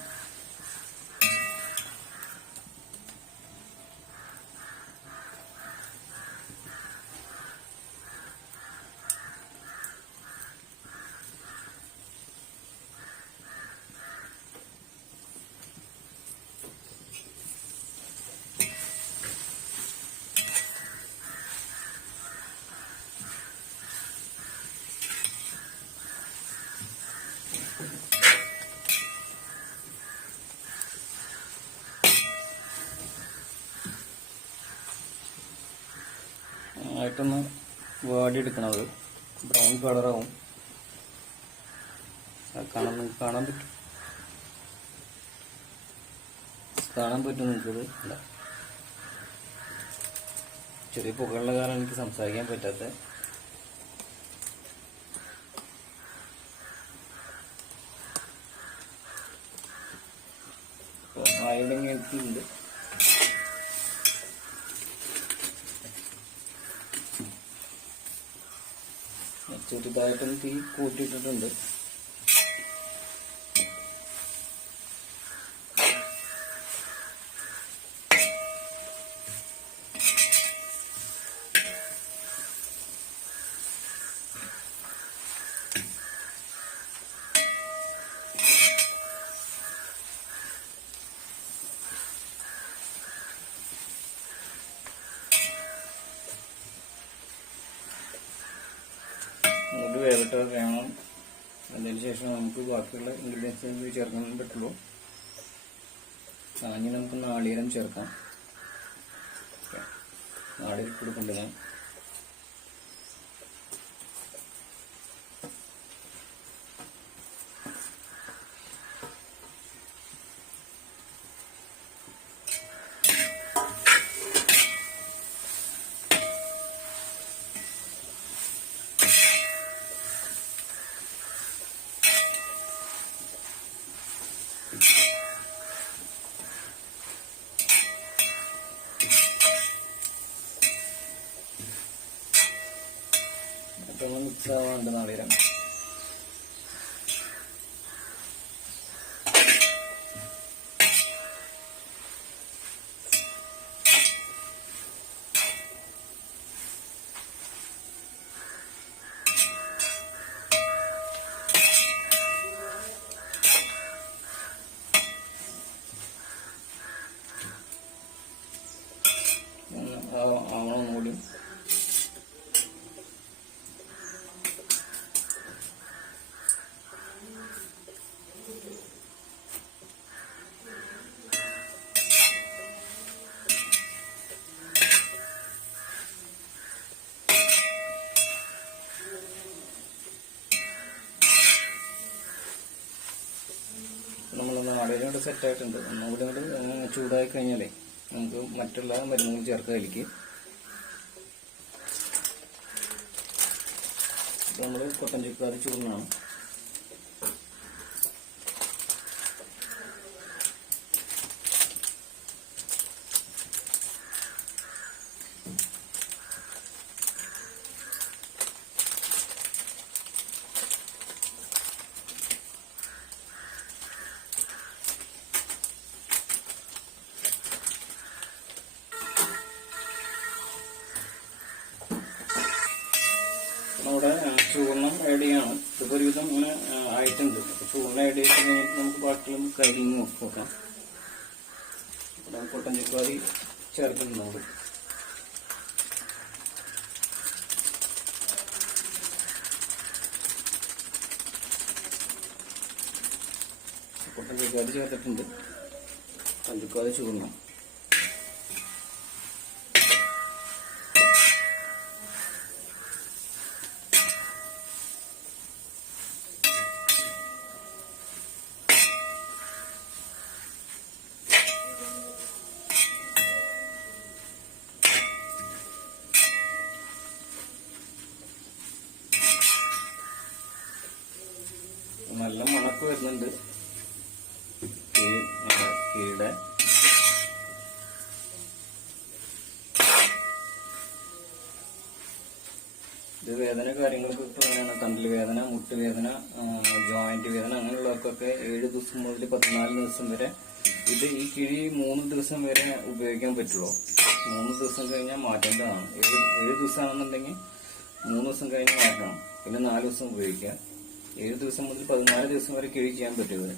ആയിട്ടൊന്ന് വാടിയെടുക്കണത്. ബ്രൗൺ കളറാവും. കാണാൻ പറ്റും നിങ്ങൾക്കത്. അല്ല, ചെറിയ പുകയുള്ള കാരണം എനിക്ക് സംസാരിക്കാൻ പറ്റാത്ത. ആയില്ലെങ്കിൽ ചെറുതായിട്ടൊന്ന് തീ കൂട്ടിയിട്ടിട്ടുണ്ട്. വേവിട്ട് വേണം. അതിന് ശേഷം നമുക്ക് ബാക്കിയുള്ള ഇൻഗ്രീഡിയൻസ് ചേർക്കാൻ പറ്റുള്ളൂ. ഇനി നമുക്ക് നാളികേരം ചേർക്കാം. നാളികേരം കൊടുക്കേണ്ടത് ഞാൻ മിക്സ് ആവാണ്ട് നാളികേരം. ആവണം കൂടി. നമ്മൾ നാളികേരം സെറ്റായിട്ടുണ്ട്. ഒന്നുകൂടി അങ്ങോട്ട് ചൂടായി കഴിഞ്ഞാലേ നമുക്ക് മറ്റുള്ള മരുന്നുകൾ ചേർക്കാം അതിലേക്ക്. നമ്മൾ കൊട്ടൻ ചുക്കാതി ചൂർണ്ണമാണ്. ആഡ് ചെയ്യാണ്. ഇതിപ്പോൾ ഒരുവിധം ഇങ്ങനെ ആയിട്ടുണ്ട്. അപ്പോൾ ചൂണ്ട ആഡ് ചെയ്ത് കഴിഞ്ഞിട്ട് നമുക്ക് ബാക്കിയുള്ള കാര്യങ്ങൾ നോക്കാം. കൊട്ടൻ ചുക്കാതി ചേർക്കുന്നുണ്ട്. കൊട്ടൻ ചുക്കാതി ചേർത്തിട്ടുണ്ട്. ചുക്കാതി ചൂടണം. നല്ല മണക്ക് വരുന്നുണ്ട് കിഴിയുടെ. ഇത് വേദന കാര്യങ്ങൾക്ക് പറയുകയാണ്. തണ്ടൽ വേദന, മുട്ടുവേദന, ജോയിന്റ് വേദന അങ്ങനെയുള്ളവർക്കൊക്കെ 7 ദിവസം മുതൽ 14 ദിവസം വരെ ഇത് ഈ കിഴി 3 ദിവസം വരെ ഉപയോഗിക്കാൻ പറ്റുള്ളൂ. 3 ദിവസം കഴിഞ്ഞാൽ മാറ്റേണ്ടതാണ്. 7 ദിവസമാണെന്നുണ്ടെങ്കിൽ 3 ദിവസം കഴിഞ്ഞ് മാറ്റണം. പിന്നെ 4 ദിവസം ഉപയോഗിക്കാം. 7 ദിവസം മുതൽ 14 ദിവസം വരെ കിഴി ചെയ്യാൻ പറ്റും.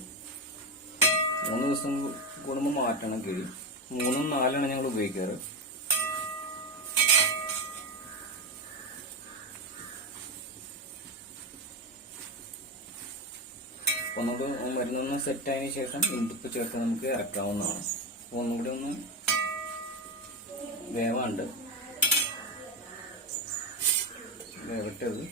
3 ദിവസം കൂടുമ്പോൾ മാറ്റണം കിഴി. 3ഉം 4ആണ് ഞങ്ങൾ ഉപയോഗിക്കാറ്. ഒന്നുകൂടി മരുന്നൊന്ന് സെറ്റായതിനു ശേഷം ഇന്ദുപ്പ് ചേർത്ത് നമുക്ക് ഇറക്കാവുന്നതാണ്. അപ്പോൾ ഒന്നുകൂടി ഒന്ന് വേവാണ്ട് വേവിട്ടത്.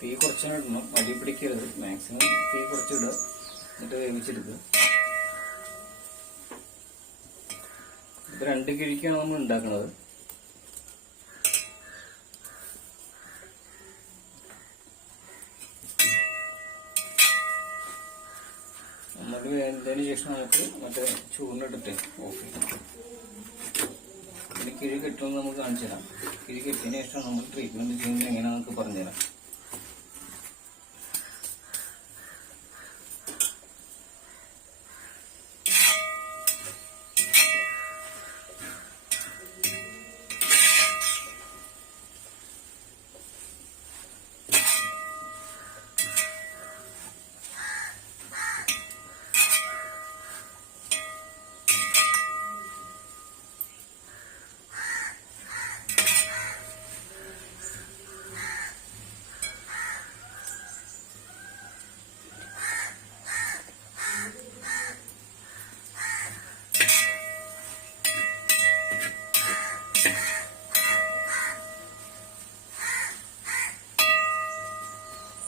തീ കുറച്ചിടണം, അടി പിടിക്കരുത്. മാക്സിമം തീ കുറച്ചിടുക, എന്നിട്ട് വേവിച്ചെടുക്കുക. ഇത് 2 കിഴിക്കാണ് നമ്മൾ ഉണ്ടാക്കുന്നത്. നമ്മൾ വേണ്ടതിന് ശേഷം നമുക്ക് മറ്റേ ചൂടിനെടുത്ത് ഓഫ് ചെയ്യാം. ഇനി കിഴി കെട്ടുമെന്ന് നമുക്ക് കാണിച്ചു തരാം. കിഴി കെട്ടിയതിന് ശേഷം നമ്മൾ ട്രീറ്റ്മെന്റ് ചെയ്യുന്നത് എങ്ങനെയാണെന്ന് നമുക്ക് പറഞ്ഞുതരാം.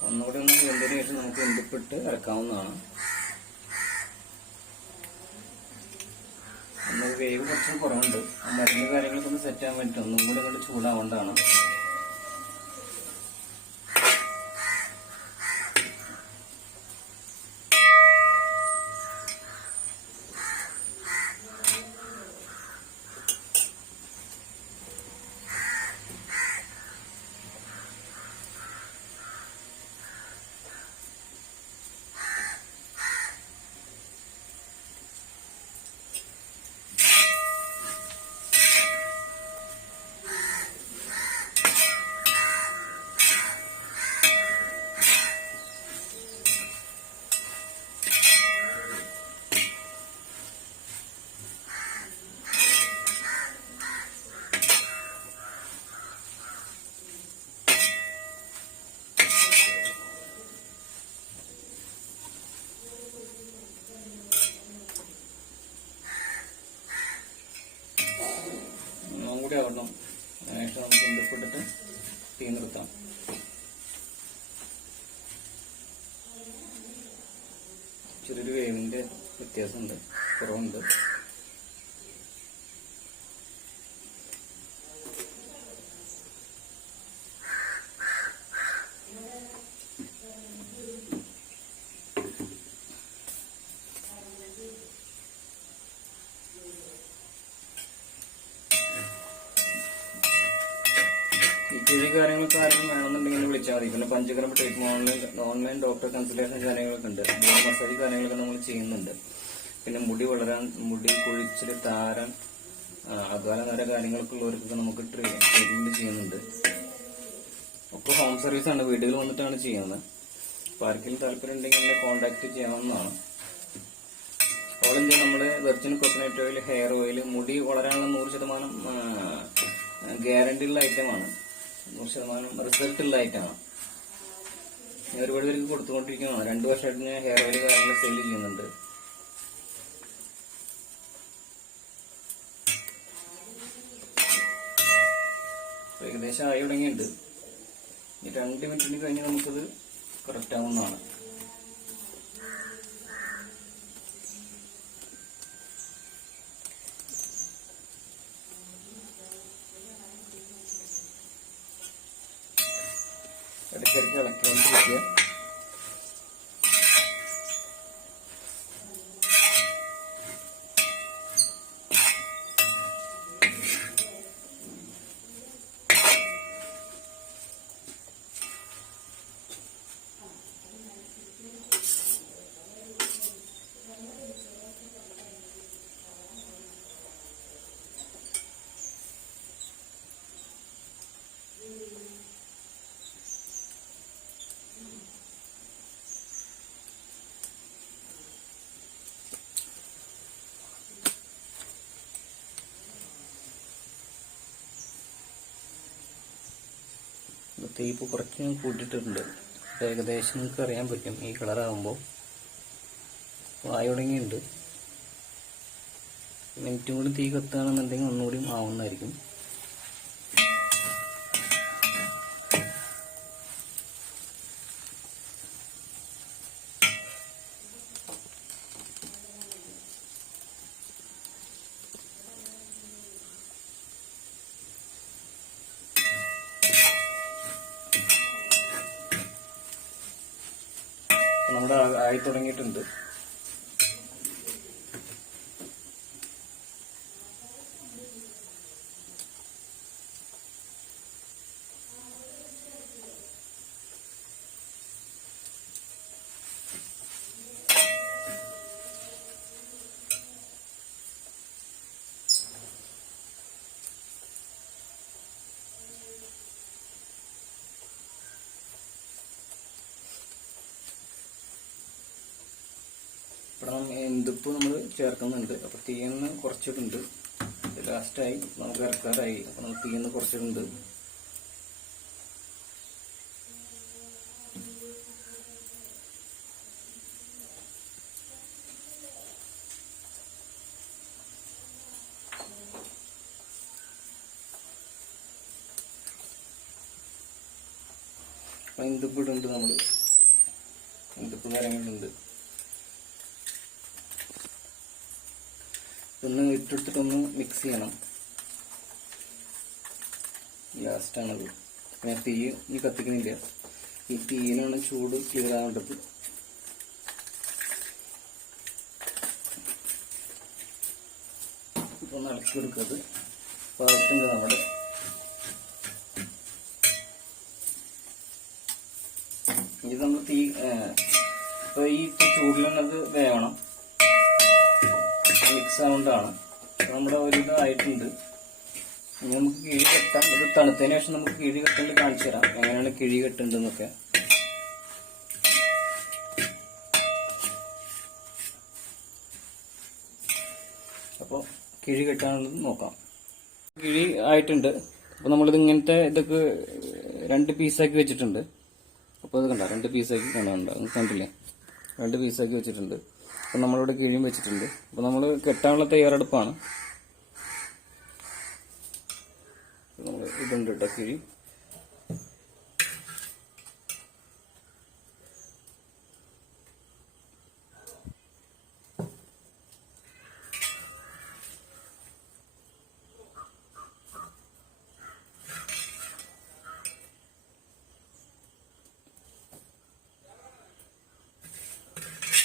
ഒന്നുകൂടി ഒന്ന് വെന്തതിന് ശേഷം നമുക്ക് ഇന്ദുപ്പിട്ട് ഇറക്കാവുന്നതാണ്. ഒന്ന് വേവ് കുറച്ച് കുറവുണ്ട്. ആ മരുന്ന് കാര്യങ്ങളൊക്കെ ഒന്ന് സെറ്റ് ആകാൻ വേണ്ടിയിട്ട് ഒന്നും കൂടി അങ്ങോട്ട് ചൂടാവേണ്ടതാണ്. കൂടി ആവണം. അതിനുശേഷം നമുക്ക് ഇന്ദുപ്പിട്ടിട്ട് തീ നിർത്താം. ചെറിയൊരു വേവിന്റെ വ്യത്യാസമുണ്ട്, കുറവുണ്ട്. കാര്യങ്ങളൊക്കെ ആരെങ്കിലും വേണമെന്നുണ്ടെങ്കിൽ വിളിച്ചാൽ മതി. പിന്നെ panchakarma treatment online doctor consultation കാര്യങ്ങളൊക്കെ ഉണ്ട്. ബോഡി മസാജ് കാര്യങ്ങളൊക്കെ നമ്മൾ ചെയ്യുന്നുണ്ട്. പിന്നെ മുടി വളരാൻ, മുടി കൊഴിച്ചിൽ, താരൻ, അകാല നര കാര്യങ്ങളൊക്കെ ഉള്ളവർക്കൊക്കെ നമുക്ക് ട്രീറ്റ്മെന്റ് ചെയ്യുന്നുണ്ട്. ഒക്കെ ഹോം സർവീസ് ആണ്, വീടുകളിൽ വന്നിട്ടാണ് ചെയ്യുന്നത്. അപ്പൊ ആർക്കെങ്കിലും താല്പര്യം ഉണ്ടെങ്കിൽ എന്നെ കോൺടാക്ട് ചെയ്യാവുന്നതാണ്. ഓൾ ഇന്ത്യ നമ്മള് virgin coconut oil, hair oil, മുടി വളരാനുള്ള 100% ഗ്യാരണ്ടി ഉള്ള ഐറ്റമാണ്. 100% റിസൾട്ട് ഉള്ള ഐറ്റമാണ്. ഞാൻ ഒരുപാട് പേർക്ക് കൊടുത്തുകൊണ്ടിരിക്കുന്നതാണ്. 2 വർഷമായിട്ട് ഞാൻ ഹെയർ ഓയിൽ കാര്യങ്ങൾ സെയിൽ ചെയ്യുന്നുണ്ട്. ഏകദേശം ആയി തുടങ്ങിയിട്ടുണ്ട്. ഈ 2 മിനിറ്റിന് കഴിഞ്ഞ് നമുക്കത് കറക്റ്റ് ആവുന്നതാണ്. ഇടയ്ക്കിടയ്ക്ക് ഇളക്കിക്കൊണ്ടിരിക്കുക. തീപ്പ് കുറച്ച് ഞാൻ കൂട്ടിയിട്ടുണ്ട്. ഏകദേശം നിങ്ങൾക്ക് അറിയാൻ പറ്റും ഈ കളറാകുമ്പോൾ. ആയി തുടങ്ങിയിട്ടുണ്ട്. മിനിറ്റും കൂടി തീ കത്തുകയാണെന്നുണ്ടെങ്കിൽ ഒന്നുകൂടി ആവുന്നതായിരിക്കും. നമ്മുടെ ആയി തുടങ്ങിയിട്ടുണ്ട്. ഇവിടെ എന്തിപ്പ് നമ്മൾ ചേർക്കുന്നുണ്ട്. അപ്പൊ തീയെന്ന് കുറച്ചിട്ടുണ്ട്. ലാസ്റ്റായി നമുക്ക് ഇറക്കാറായി. അപ്പൊ നമ്മൾ തീയെന്ന് കുറച്ചിട്ടുണ്ട്. അപ്പൊ എന്തിപ്പ് ഇടുന്നുണ്ട്, നമ്മള് എന്തിപ്പ് കാര്യങ്ങളുണ്ട്. ഒന്ന് ഇട്ടെടുത്തിട്ടൊന്ന് മിക്സ് ചെയ്യണം. ലാസ്റ്റാണത്. ഞാൻ തീ ഇനി കത്തിക്കുന്നില്ല. ഈ തീയിനാണ് ചൂട് ക്ലിയർ ആവേണ്ടത്. ഇപ്പൊ ഇളക്കി കൊടുക്കത് പാകത്തുണ്ട് നമ്മുടെ. ഇത് നമ്മൾ തീ ഇപ്പൊ ഈ ചൂടിലുള്ളത് വേണം. മിക്സ് ആവുന്നതാണ്. നമ്മുടെ ഒരിത് ആയിട്ടുണ്ട്. ഇനി നമുക്ക് കിഴി കെട്ടാം. ഇത് തണുത്തതിന് ശേഷം നമുക്ക് കിഴി കെട്ടേണ്ടത് കാണിച്ചു തരാം, എങ്ങനെയാണ് കിഴി കെട്ടേണ്ടതെന്നൊക്കെ. അപ്പോൾ കിഴി കെട്ടാനുള്ളത് നോക്കാം. കിഴി ആയിട്ടുണ്ട്. അപ്പോൾ നമ്മളിത് ഇങ്ങനത്തെ ഇതൊക്കെ 2 പീസാക്കി വെച്ചിട്ടുണ്ട്. അപ്പോൾ ഇത് കണ്ട 2 പീസാക്കി കണ്ടില്ലേ, 2 പീസാക്കി വെച്ചിട്ടുണ്ട്. അപ്പം നമ്മളിവിടെ കിഴിയും വെച്ചിട്ടുണ്ട്. അപ്പം നമ്മൾ കെട്ടാനുള്ള തയ്യാറെടുപ്പാണ്. നമ്മൾ ഇതുണ്ട് കേട്ടോ കിഴി.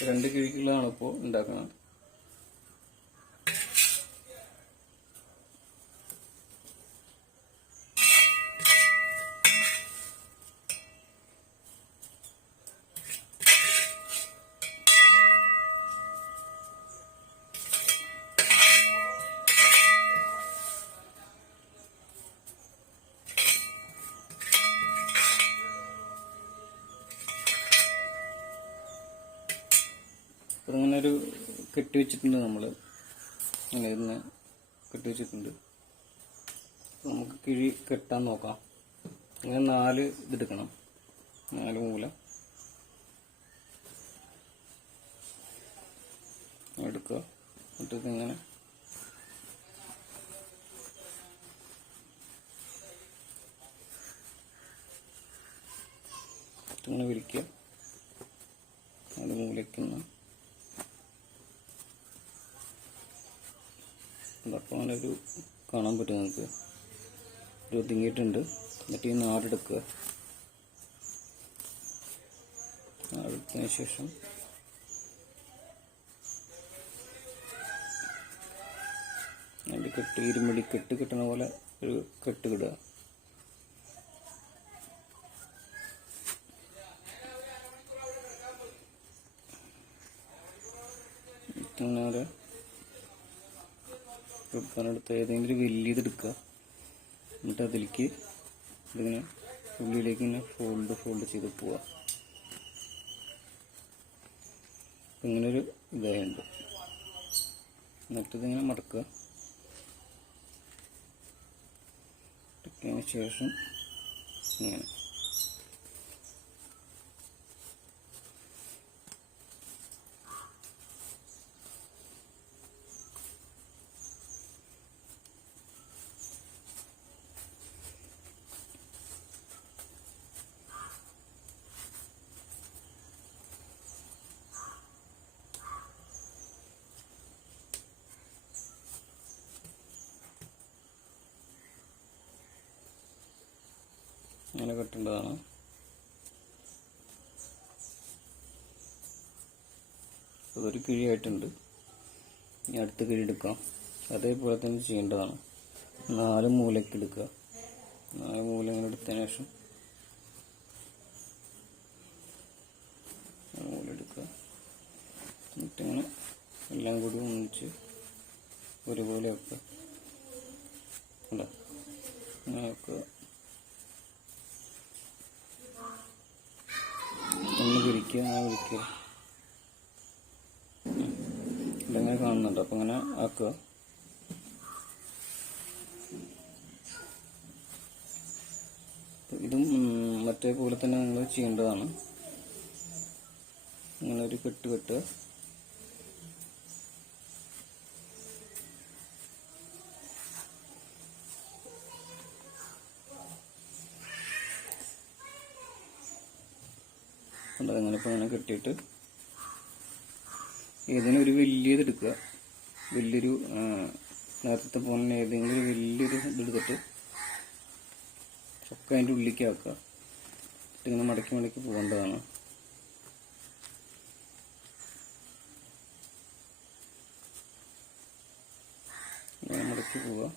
രണ്ട് കിഴികളാണ് ഇപ്പോൾ ഉണ്ടാക്കുന്നത്. അപ്പോൾ ഇങ്ങനെ ഒരു കെട്ടി വെച്ചിട്ടുണ്ട്, നമ്മൾ ഇങ്ങനെ ഇരുന്ന് കെട്ടി വെച്ചിട്ടുണ്ട്. നമുക്ക് കിഴി കെട്ടാൻ നോക്കാം. ഇങ്ങനെ 4 ഇതെടുക്കണം, 4 മൂല എടുക്കുക. എന്നിട്ട് ഇതിങ്ങനെ ഇങ്ങനെ വിരിക്കുക. 4 മൂലയ്ക്കുന്ന അപ്പോൾ അങ്ങനെ ഒരു കാണാൻ പറ്റും നിങ്ങൾക്ക്. ഒരു ഒതുങ്ങിയിട്ടുണ്ട്. എന്നിട്ട് ഈ നാടെടുക്കുക. നാടെടുത്തതിന് ശേഷം അതിൻ്റെ കെട്ട്, ഇരുമ്പടി കെട്ട് കിട്ടണ പോലെ ഒരു കെട്ട് കിടുക. ഇങ്ങനെ എടുക്കാനെടുത്ത് ഏതെങ്കിലും വലിയത് എടുക്കുക. എന്നിട്ട് അതിലേക്ക് ഇതിങ്ങനെ ഉള്ളിലേക്ക് ഇങ്ങനെ ഫോൾഡ് ചെയ്ത് പോവുക. ഇങ്ങനൊരു ഇതായുണ്ട്. എന്നിട്ട് ഇതിങ്ങനെ മടക്കുക. മടക്കിയതിന് ശേഷം ഇങ്ങനെ അങ്ങനെ കെട്ടേണ്ടതാണ്. അതൊരു കിഴിയായിട്ടുണ്ട്. ഇനി അടുത്ത കിഴി എടുക്കാം. അതേപോലെ തന്നെ ചെയ്യേണ്ടതാണ്. 4 മൂലയ്ക്ക് എടുക്കുക. 4 മൂല ഇങ്ങനെ എടുത്തതിന് ശേഷം മൂല എടുക്കുക. എന്നിട്ടിങ്ങനെ എല്ലാം കൂടി ഒന്നിച്ച് ഒരുപോലെ വെക്കുക. അല്ല, ഇങ്ങനെ വെക്കുക. ഒന്ന് വിരിക്കുക, അങ്ങനെ വിരിക്കുക. ഇതെങ്ങനെ കാണുന്നുണ്ട്. അപ്പം ഇങ്ങനെ ആക്കുക. ഇതും മറ്റേ പോലെ തന്നെ നിങ്ങൾ ചെയ്യേണ്ടതാണ്. ഇങ്ങനെ ഒരു കെട്ട് കെട്ടുക. അങ്ങനെ ഇപ്പോൾ അങ്ങനെ കെട്ടിയിട്ട് ഏതെങ്കിലും ഒരു വലിയത് എടുക്കുക. വലിയൊരു നേരത്തെ പോലെ ഏതെങ്കിലും ഒരു വലിയൊരു ഇതെടുത്തിട്ട് ഒക്കെ അതിൻ്റെ ഉള്ളിലേക്ക് ആക്കുക. ഇങ്ങനെ മടക്കി മടക്കി പോകേണ്ടതാണ്. ഇങ്ങനെ മടക്കി പോവുക.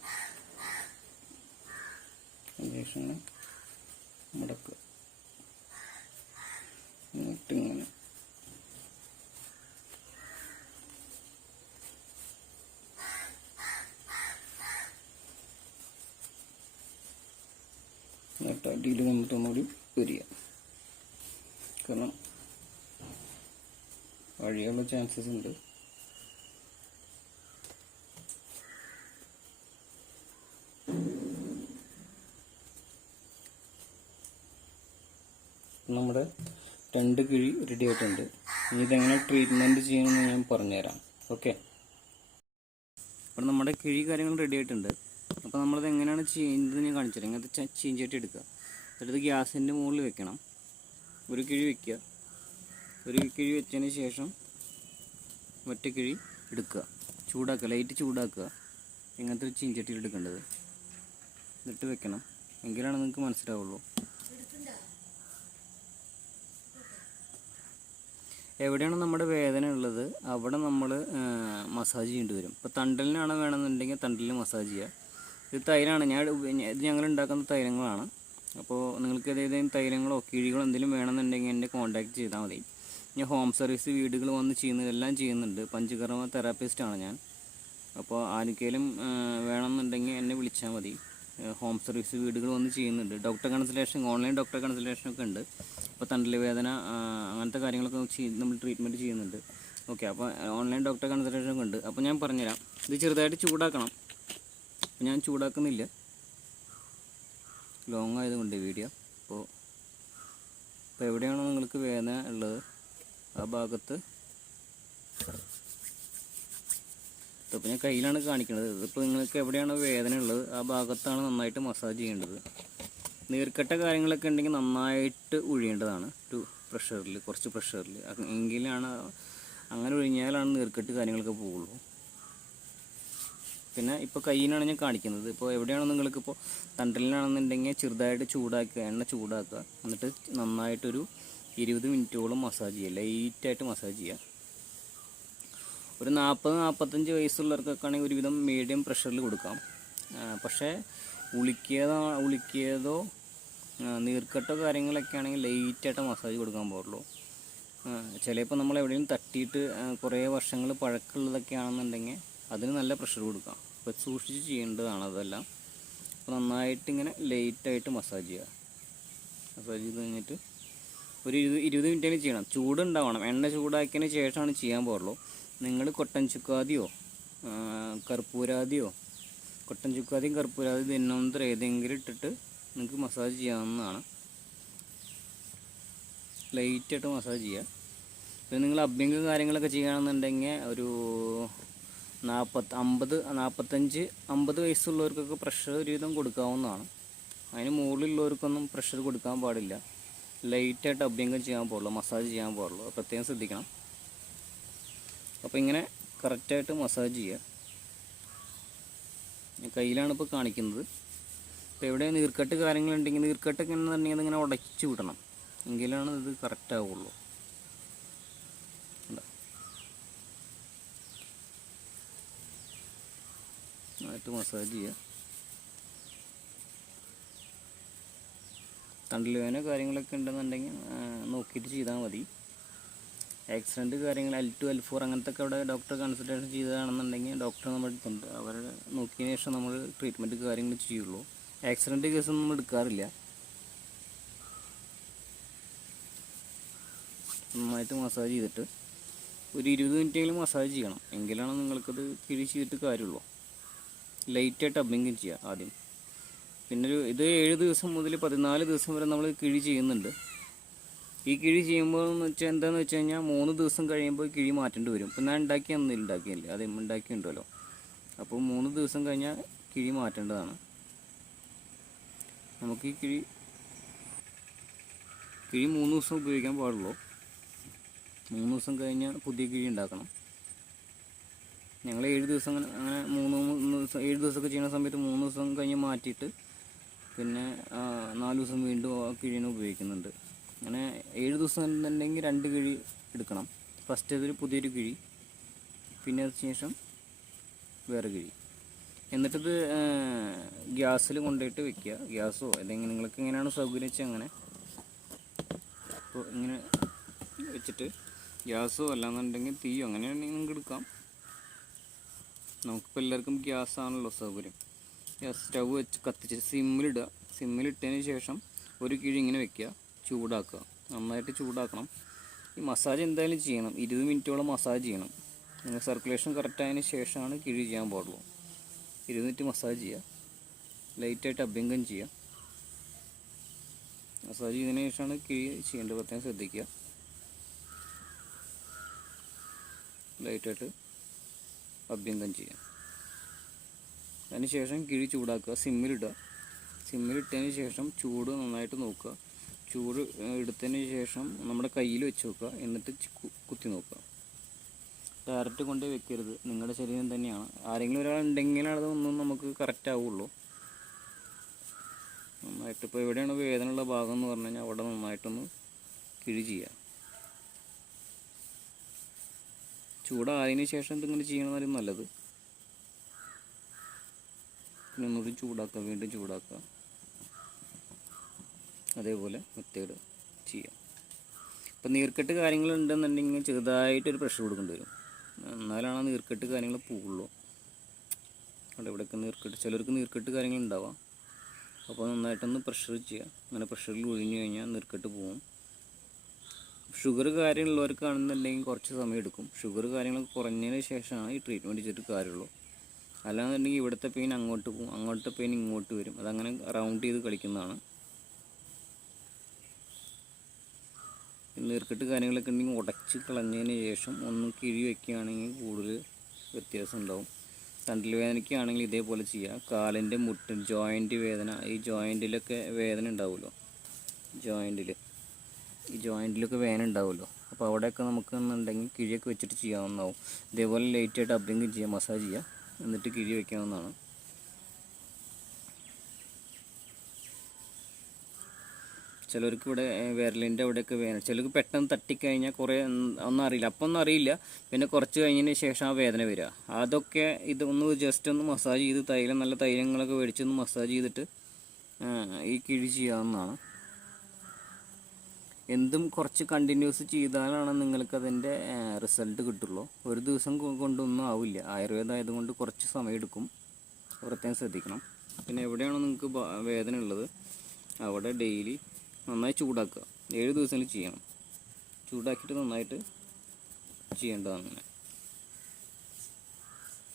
അതിനുശേഷം മടക്കുക. എന്നിട്ടിങ്ങനെ എന്നിട്ട് അടിയിൽ നമുക്കൊന്നുകൂടി വരിക. കാരണം വഴിയുള്ള ചാൻസസ് ഉണ്ട്. നമ്മുടെ 2 കിഴി റെഡി ആയിട്ടുണ്ട്. ഇനി ഇതെങ്ങനെ ട്രീറ്റ്മെൻറ്റ് ചെയ്യണമെന്ന് ഞാൻ പറഞ്ഞുതരാം. ഓക്കെ, അപ്പോൾ നമ്മുടെ കിഴി കാര്യങ്ങൾ റെഡി ആയിട്ടുണ്ട്. അപ്പോൾ നമ്മളിത് എങ്ങനെയാണ് ചെയ്യുന്നത് ഞാൻ കാണിച്ചു തരാം. ഇങ്ങനത്തെ ചീഞ്ചട്ടി എടുക്കുക. എന്നിട്ട് ഗ്യാസിൻ്റെ മുകളിൽ വെക്കണം. ഒരു കിഴി വെക്കുക. ഒരു കിഴി വെച്ചതിന് ശേഷം മറ്റേ കിഴി എടുക്കുക. ചൂടാക്കുക, ലൈറ്റ് ചൂടാക്കുക. ഇങ്ങനത്തെ ഒരു ചീഞ്ചട്ടിയിൽ എടുക്കേണ്ടത്. എന്നിട്ട് വെക്കണം. എങ്കിലാണ് നിങ്ങൾക്ക് മനസ്സിലാവുള്ളൂ. എവിടെയാണ് നമ്മുടെ വേദന ഉള്ളത് അവിടെ നമ്മൾ മസാജ് ചെയ്യേണ്ടി വരും. ഇപ്പോൾ തണ്ടലിനാണ് വേണമെന്നുണ്ടെങ്കിൽ തണ്ടലിൽ മസാജ് ചെയ്യുക. ഇത് തൈരാണ്, ഇത് ഞങ്ങൾ ഉണ്ടാക്കുന്ന തൈലങ്ങളാണ്. അപ്പോൾ നിങ്ങൾക്ക് ഏതെങ്കിലും തൈലങ്ങളോ കിഴികളോ എന്തെങ്കിലും വേണമെന്നുണ്ടെങ്കിൽ എന്നെ കോൺടാക്ട് ചെയ്താൽ മതി. ഞാൻ ഹോം സർവീസ് വീടുകൾ വന്ന് എല്ലാം ചെയ്യുന്നുണ്ട്. പഞ്ചകർമ്മ തെറാപ്പിസ്റ്റാണ് ഞാൻ. അപ്പോൾ ആർക്കെങ്കിലും വേണമെന്നുണ്ടെങ്കിൽ എന്നെ വിളിച്ചാൽ മതി. ഹോം സർവീസ് വീടുകൾ വന്ന് ചെയ്യുന്നുണ്ട്. ഡോക്ടർ കൺസൾട്ടേഷൻ, ഓൺലൈൻ ഡോക്ടർ കൺസൾട്ടേഷനൊക്കെ ഉണ്ട്. അപ്പോൾ തണ്ടൽ വേദന അങ്ങനത്തെ കാര്യങ്ങളൊക്കെ നമ്മൾ ട്രീറ്റ്മെൻറ്റ് ചെയ്യുന്നുണ്ട്. ഓക്കെ. അപ്പോൾ ഓൺലൈൻ ഡോക്ടറെ കൺസൾട്ടേഷൻ ഉണ്ട്. അപ്പോൾ ഞാൻ പറഞ്ഞുതരാം. ഇത് ചെറുതായിട്ട് ചൂടാക്കണം. അപ്പോൾ ഞാൻ ചൂടാക്കുന്നില്ല, ലോങ് ആയതുകൊണ്ട് വീഡിയോ. അപ്പോൾ എവിടെയാണോ നിങ്ങൾക്ക് വേദന ഉള്ളത് ആ ഭാഗത്ത്, ഇതിപ്പോൾ ഞാൻ കയ്യിലാണ് കാണിക്കുന്നത്. ഇതിപ്പോൾ നിങ്ങൾക്ക് എവിടെയാണോ വേദന ഉള്ളത് ആ ഭാഗത്താണ് നന്നായിട്ട് മസാജ് ചെയ്യേണ്ടത്. നീർക്കെട്ട കാര്യങ്ങളൊക്കെ ഉണ്ടെങ്കിൽ നന്നായിട്ട് ഒഴിയേണ്ടതാണ്. ഒരു പ്രഷറിൽ, കുറച്ച് പ്രഷറിൽ, എങ്കിലാണ്, അങ്ങനെ ഒഴിഞ്ഞാലാണ് നീർക്കെട്ട് കാര്യങ്ങളൊക്കെ പോകുള്ളൂ. പിന്നെ ഇപ്പോൾ കയ്യിനാണ് ഞാൻ കാണിക്കുന്നത്. ഇപ്പോൾ എവിടെയാണോ നിങ്ങൾക്കിപ്പോൾ തണ്ടലിനാണെന്നുണ്ടെങ്കിൽ ചെറുതായിട്ട് ചൂടാക്കുക, എണ്ണ ചൂടാക്കുക, എന്നിട്ട് നന്നായിട്ടൊരു 20 മിനിറ്റോളം മസാജ് ചെയ്യുക, ലൈറ്റായിട്ട് മസാജ് ചെയ്യുക. ഒരു 40-45 വയസ്സുള്ളവർക്കൊക്കെ ആണെങ്കിൽ ഒരുവിധം മീഡിയം പ്രഷറിൽ കൊടുക്കാം. പക്ഷേ ഉളിക്കിയതോ നീർക്കെട്ടോ കാര്യങ്ങളൊക്കെ ആണെങ്കിൽ ലൈറ്റായിട്ട് മസാജ് കൊടുക്കാൻ പാടുള്ളൂ. ചിലപ്പോൾ നമ്മൾ എവിടെയെങ്കിലും തട്ടിയിട്ട് കുറേ വർഷങ്ങൾ പഴക്കമുള്ളതൊക്കെ ആണെന്നുണ്ടെങ്കിൽ അതിന് നല്ല പ്രഷർ കൊടുക്കാം. അപ്പോൾ സൂക്ഷിച്ച് ചെയ്യേണ്ടതാണ് അതെല്ലാം. അപ്പോൾ നന്നായിട്ട് ഇങ്ങനെ ലൈറ്റായിട്ട് മസാജ് ചെയ്യുക. മസാജ് ചെയ്ത് കഴിഞ്ഞിട്ട് ഒരു 20 മിനിറ്റിന് ചെയ്യണം. ചൂടുണ്ടാവണം, എണ്ണ ചൂടാക്കിയതിന് ശേഷമാണ് ചെയ്യാൻ പാടുള്ളൂ. നിങ്ങൾ കൊട്ടൻ ചുക്കാതിയോ കർപ്പൂരാതിയോ, കൊട്ടൻ ചുക്കാതിയും കർപ്പൂരാതി തിന്നോന്തര ഏതെങ്കിലും ഇട്ടിട്ട് നിങ്ങൾക്ക് മസാജ് ചെയ്യാവുന്നതാണ്. ലൈറ്റായിട്ട് മസാജ് ചെയ്യുക. പിന്നെ നിങ്ങൾ അഭ്യംഗ കാര്യങ്ങളൊക്കെ ചെയ്യുകയാണെന്നുണ്ടെങ്കിൽ ഒരു 45-50 വയസ്സുള്ളവർക്കൊക്കെ പ്രഷർ ഒരുവിധം കൊടുക്കാവുന്നതാണ്. അതിന് മുകളിലുള്ളവർക്കൊന്നും പ്രഷർ കൊടുക്കാൻ പാടില്ല. ലൈറ്റായിട്ട് അഭ്യംഗം ചെയ്യാൻ പാടുള്ളൂ, മസാജ് ചെയ്യാൻ പാടുള്ളൂ. പ്രത്യേകം ശ്രദ്ധിക്കണം. അപ്പോൾ ഇങ്ങനെ കറക്റ്റായിട്ട് മസാജ് ചെയ്യുക. കയ്യിലാണ് ഇപ്പോൾ കാണിക്കുന്നത്. ഇപ്പോൾ എവിടെ നീർക്കെട്ട് കാര്യങ്ങളുണ്ടെങ്കിൽ, നീർക്കെട്ടൊക്കെ എന്നുണ്ടെങ്കിൽ അതിങ്ങനെ ഉടച്ചു വിടണം, എങ്കിലാണ് ഇത് കറക്റ്റ് ആവുള്ളൂ. നന്നായിട്ട് മസാജ് ചെയ്യുക. തണ്ടിൽ വേദന കാര്യങ്ങളൊക്കെ ഉണ്ടെന്നുണ്ടെങ്കിൽ നോക്കിയിട്ട് ചെയ്താൽ മതി. ആക്സിഡൻറ്റ് കാര്യങ്ങൾ L2 L4 അങ്ങനത്തെ ഒക്കെ അവിടെ ഡോക്ടറെ കൺസൾട്ടേഷൻ ചെയ്തതാണെന്നുണ്ടെങ്കിൽ ഡോക്ടർ നമ്മൾ എടുത്തുണ്ട്, അവരെ നോക്കിയതിന് ശേഷം നമ്മൾ ട്രീറ്റ്മെൻറ്റ് കാര്യങ്ങൾ ചെയ്യുള്ളൂ. ആക്സിഡൻറ്റ് കേസൊന്നും നമ്മൾ എടുക്കാറില്ല. നന്നായിട്ട് മസാജ് ചെയ്തിട്ട് ഒരു 20 മിനിറ്റെങ്കിലും മസാജ് ചെയ്യണം, എങ്കിലാണ് നിങ്ങൾക്കത് കിഴി ചെയ്തിട്ട് കാര്യമുള്ളൂ. ലൈറ്റായിട്ട് അഭ്യംഗം ചെയ്യുക ആദ്യം. പിന്നെ ഇത് 7 ദിവസം മുതൽ 14 ദിവസം വരെ നമ്മൾ കിഴി ചെയ്യുന്നുണ്ട്. ഈ കിഴി ചെയ്യുമ്പോൾ എന്ന് വെച്ചാൽ എന്താണെന്ന് വെച്ച് കഴിഞ്ഞാൽ 3 ദിവസം കഴിയുമ്പോൾ കിഴി മാറ്റേണ്ടി വരും. ഇപ്പം ഞാൻ ഉണ്ടാക്കിയില്ല, അത് ഉണ്ടാക്കിയിട്ടുണ്ടല്ലോ. അപ്പോൾ 3 ദിവസം കഴിഞ്ഞാൽ കിഴി മാറ്റേണ്ടതാണ്. നമുക്ക് ഈ കിഴി 3 ദിവസം ഉപയോഗിക്കാൻ പാടുള്ളൂ. 3 ദിവസം കഴിഞ്ഞാൽ പുതിയ കിഴി ഉണ്ടാക്കണം. ഞങ്ങൾ 7 ദിവസം അങ്ങനെ 7 ദിവസമൊക്കെ ചെയ്യുന്ന സമയത്ത് 3 ദിവസം കഴിഞ്ഞ് മാറ്റിയിട്ട് പിന്നെ 4 ദിവസം വീണ്ടും ആ കിഴീനെ ഉപയോഗിക്കുന്നുണ്ട്. അങ്ങനെ 7 ദിവസം എന്നുണ്ടെങ്കിൽ 2 കിഴി എടുക്കണം. ഫസ്റ്റ് അതിൽ പുതിയൊരു കിഴി, പിന്നെ അതിന് ശേഷം വേറെ കിഴി. എന്നിട്ടിത് ഗ്യാസിൽ കൊണ്ടുപോയിട്ട് വെക്കുക. ഗ്യാസോ അല്ലെങ്കിൽ നിങ്ങൾക്ക് എങ്ങനെയാണ് സൗകര്യം വെച്ചാൽ അങ്ങനെ. അപ്പോൾ ഇങ്ങനെ വെച്ചിട്ട് ഗ്യാസോ അല്ലാന്നുണ്ടെങ്കിൽ തീയോ അങ്ങനെയാണെങ്കിൽ നിങ്ങൾക്ക് എടുക്കാം. നമുക്കിപ്പോൾ എല്ലാവർക്കും ഗ്യാസാണല്ലോ സൗകര്യം. ഗ്യാസ് സ്റ്റവ് വെച്ച് കത്തിച്ച് സിമ്മിലിട്ടതിന് ശേഷം ഒരു കിഴി ഇങ്ങനെ വെക്കുക, ചൂടാക്കുക, നന്നായിട്ട് ചൂടാക്കണം. ഈ മസാജ് എന്തായാലും ചെയ്യണം, 20 മിനിറ്റോളം മസാജ് ചെയ്യണം. നിങ്ങൾ സർക്കുലേഷൻ കറക്റ്റായതിന് ശേഷമാണ് കിഴി ചെയ്യാൻ പാടുള്ളൂ. 20 മിനിറ്റ് മസാജ് ചെയ്യുക, ലൈറ്റായിട്ട് അഭ്യംഗം ചെയ്യുക. മസാജ് ചെയ്തതിന് ശേഷമാണ് കിഴി ചെയ്യേണ്ടത്, പ്രത്യേകം ശ്രദ്ധിക്കുക. ലൈറ്റായിട്ട് അഭ്യംഗം ചെയ്യുക. അതിന് ശേഷം കിഴി ചൂടാക്കുക, സിമ്മിലിട്ടതിന് ശേഷം ചൂട് നന്നായിട്ട് നോക്കുക. ചൂട് എടുത്തതിന് ശേഷം നമ്മുടെ കയ്യിൽ വെച്ച് നോക്കുക, എന്നിട്ട് കുത്തി നോക്കുക. ഡയറക്റ്റ് കൊണ്ടേ വെക്കരുത്, നിങ്ങളുടെ ശരീരം തന്നെയാണ്. ആരെങ്കിലും ഒരാളുണ്ടെങ്കിൽ അതൊന്നും നമുക്ക് കറക്റ്റ് ആവുള്ളൂ. നന്നായിട്ട് ഇപ്പോൾ എവിടെയാണ് വേദനയുള്ള ഭാഗം എന്ന് പറഞ്ഞു കഴിഞ്ഞാൽ അവിടെ നന്നായിട്ടൊന്ന് കിഴി ചെയ്യുക. ചൂടായതിന് ശേഷം ഇതിങ്ങനെ ചെയ്യണമായിരുന്നു നല്ലത്. പിന്നെ ഒന്നുകൂടി ചൂടാക്കുക, വീണ്ടും ചൂടാക്കുക. അതേപോലെ മെത്തേഡ് ചെയ്യാം. ഇപ്പം നീർക്കെട്ട് കാര്യങ്ങളുണ്ടെന്നുണ്ടെങ്കിൽ ചെറുതായിട്ടൊരു പ്രഷർ കൊടുക്കേണ്ടി വരും, എന്നാലാണ് നീർക്കെട്ട് കാര്യങ്ങൾ പോകുള്ളൂ. അവിടെ ഇവിടെയൊക്കെ നീർക്കെട്ട്, ചിലർക്ക് നീർക്കെട്ട് കാര്യങ്ങളുണ്ടാവാം. അപ്പോൾ നന്നായിട്ടൊന്ന് പ്രഷർ ചെയ്യുക. അങ്ങനെ പ്രഷറിൽ ഒഴിഞ്ഞു കഴിഞ്ഞാൽ നീർക്കെട്ട് പോകും. ഷുഗർ കാര്യമുള്ളവർക്കാണെന്നുണ്ടെങ്കിൽ കുറച്ച് സമയം എടുക്കും. ഷുഗർ കാര്യങ്ങളൊക്കെ കുറഞ്ഞതിന് ശേഷമാണ് ഈ ട്രീറ്റ്മെൻറ്റ് ചെയ്തിട്ട് കാര്യമുള്ളൂ. അല്ലാന്നുണ്ടെങ്കിൽ ഇവിടുത്തെ പെയിൻ അങ്ങോട്ട് പോകും, അങ്ങോട്ടത്തെ പെയിൻ ഇങ്ങോട്ട് വരും. അതങ്ങനെ റൗണ്ട് ചെയ്ത് കളിക്കുന്നതാണ്. നീർക്കെട്ട് കാര്യങ്ങളൊക്കെ ഉണ്ടെങ്കിൽ ഉടച്ച് കളഞ്ഞതിന് ശേഷം ഒന്ന് കിഴി വയ്ക്കുകയാണെങ്കിൽ കൂടുതൽ വ്യത്യാസം ഉണ്ടാവും. തണ്ടൽ വേദനയ്ക്കാണെങ്കിൽ ഇതേപോലെ ചെയ്യുക. കാലിൻ്റെ മുട്ട് ജോയിൻറ്റ് വേദന, ഈ ജോയിൻറ്റിലൊക്കെ വേദന ഉണ്ടാവുമല്ലോ, ഈ ജോയിൻറ്റിലൊക്കെ വേദന ഉണ്ടാവുമല്ലോ, അപ്പോൾ അവിടെയൊക്കെ നമുക്കെന്നുണ്ടെങ്കിൽ കിഴിയൊക്കെ വെച്ചിട്ട് ചെയ്യാവുന്നതാവും. ഇതേപോലെ ലൈറ്റായിട്ട് അബ്രിങ് ചെയ്യുക, മസാജ് ചെയ്യുക, എന്നിട്ട് കിഴി വയ്ക്കാവുന്നതാണ്. ചിലർക്ക് ഇവിടെ വിരലിൻ്റെ അവിടെയൊക്കെ വേദന, ചിലർക്ക് പെട്ടെന്ന് തട്ടിക്കഴിഞ്ഞാൽ കുറേ ഒന്നും അറിയില്ല, അപ്പം ഒന്നും അറിയില്ല, പിന്നെ കുറച്ച് കഴിഞ്ഞതിന് ശേഷം ആ വേദന വരിക. അതൊക്കെ ഇതൊന്ന് ജസ്റ്റ് ഒന്ന് മസാജ് ചെയ്ത് നല്ല തൈലങ്ങളൊക്കെ മേടിച്ചൊന്ന് മസാജ് ചെയ്തിട്ട് ഈ കിഴി ചെയ്യാവുന്നതാണ്. എന്തും കുറച്ച് കണ്ടിന്യൂസ് ചെയ്താലാണ് നിങ്ങൾക്കതിൻ്റെ റിസൾട്ട് കിട്ടുള്ളൂ. ഒരു ദിവസം കൊണ്ടൊന്നും ആവില്ല. ആയുർവേദം ആയതുകൊണ്ട് കുറച്ച് സമയം എടുക്കും, പ്രത്യേകം ശ്രദ്ധിക്കണം. പിന്നെ എവിടെയാണോ നിങ്ങൾക്ക് വേദന ഉള്ളത് അവിടെ ഡെയിലി നന്നായി ചൂടാക്കുക. 7 ദിവസത്തിൽ ചെയ്യണം. ചൂടാക്കിയിട്ട് നന്നായിട്ട് ചെയ്യേണ്ടതാണ് അങ്ങനെ.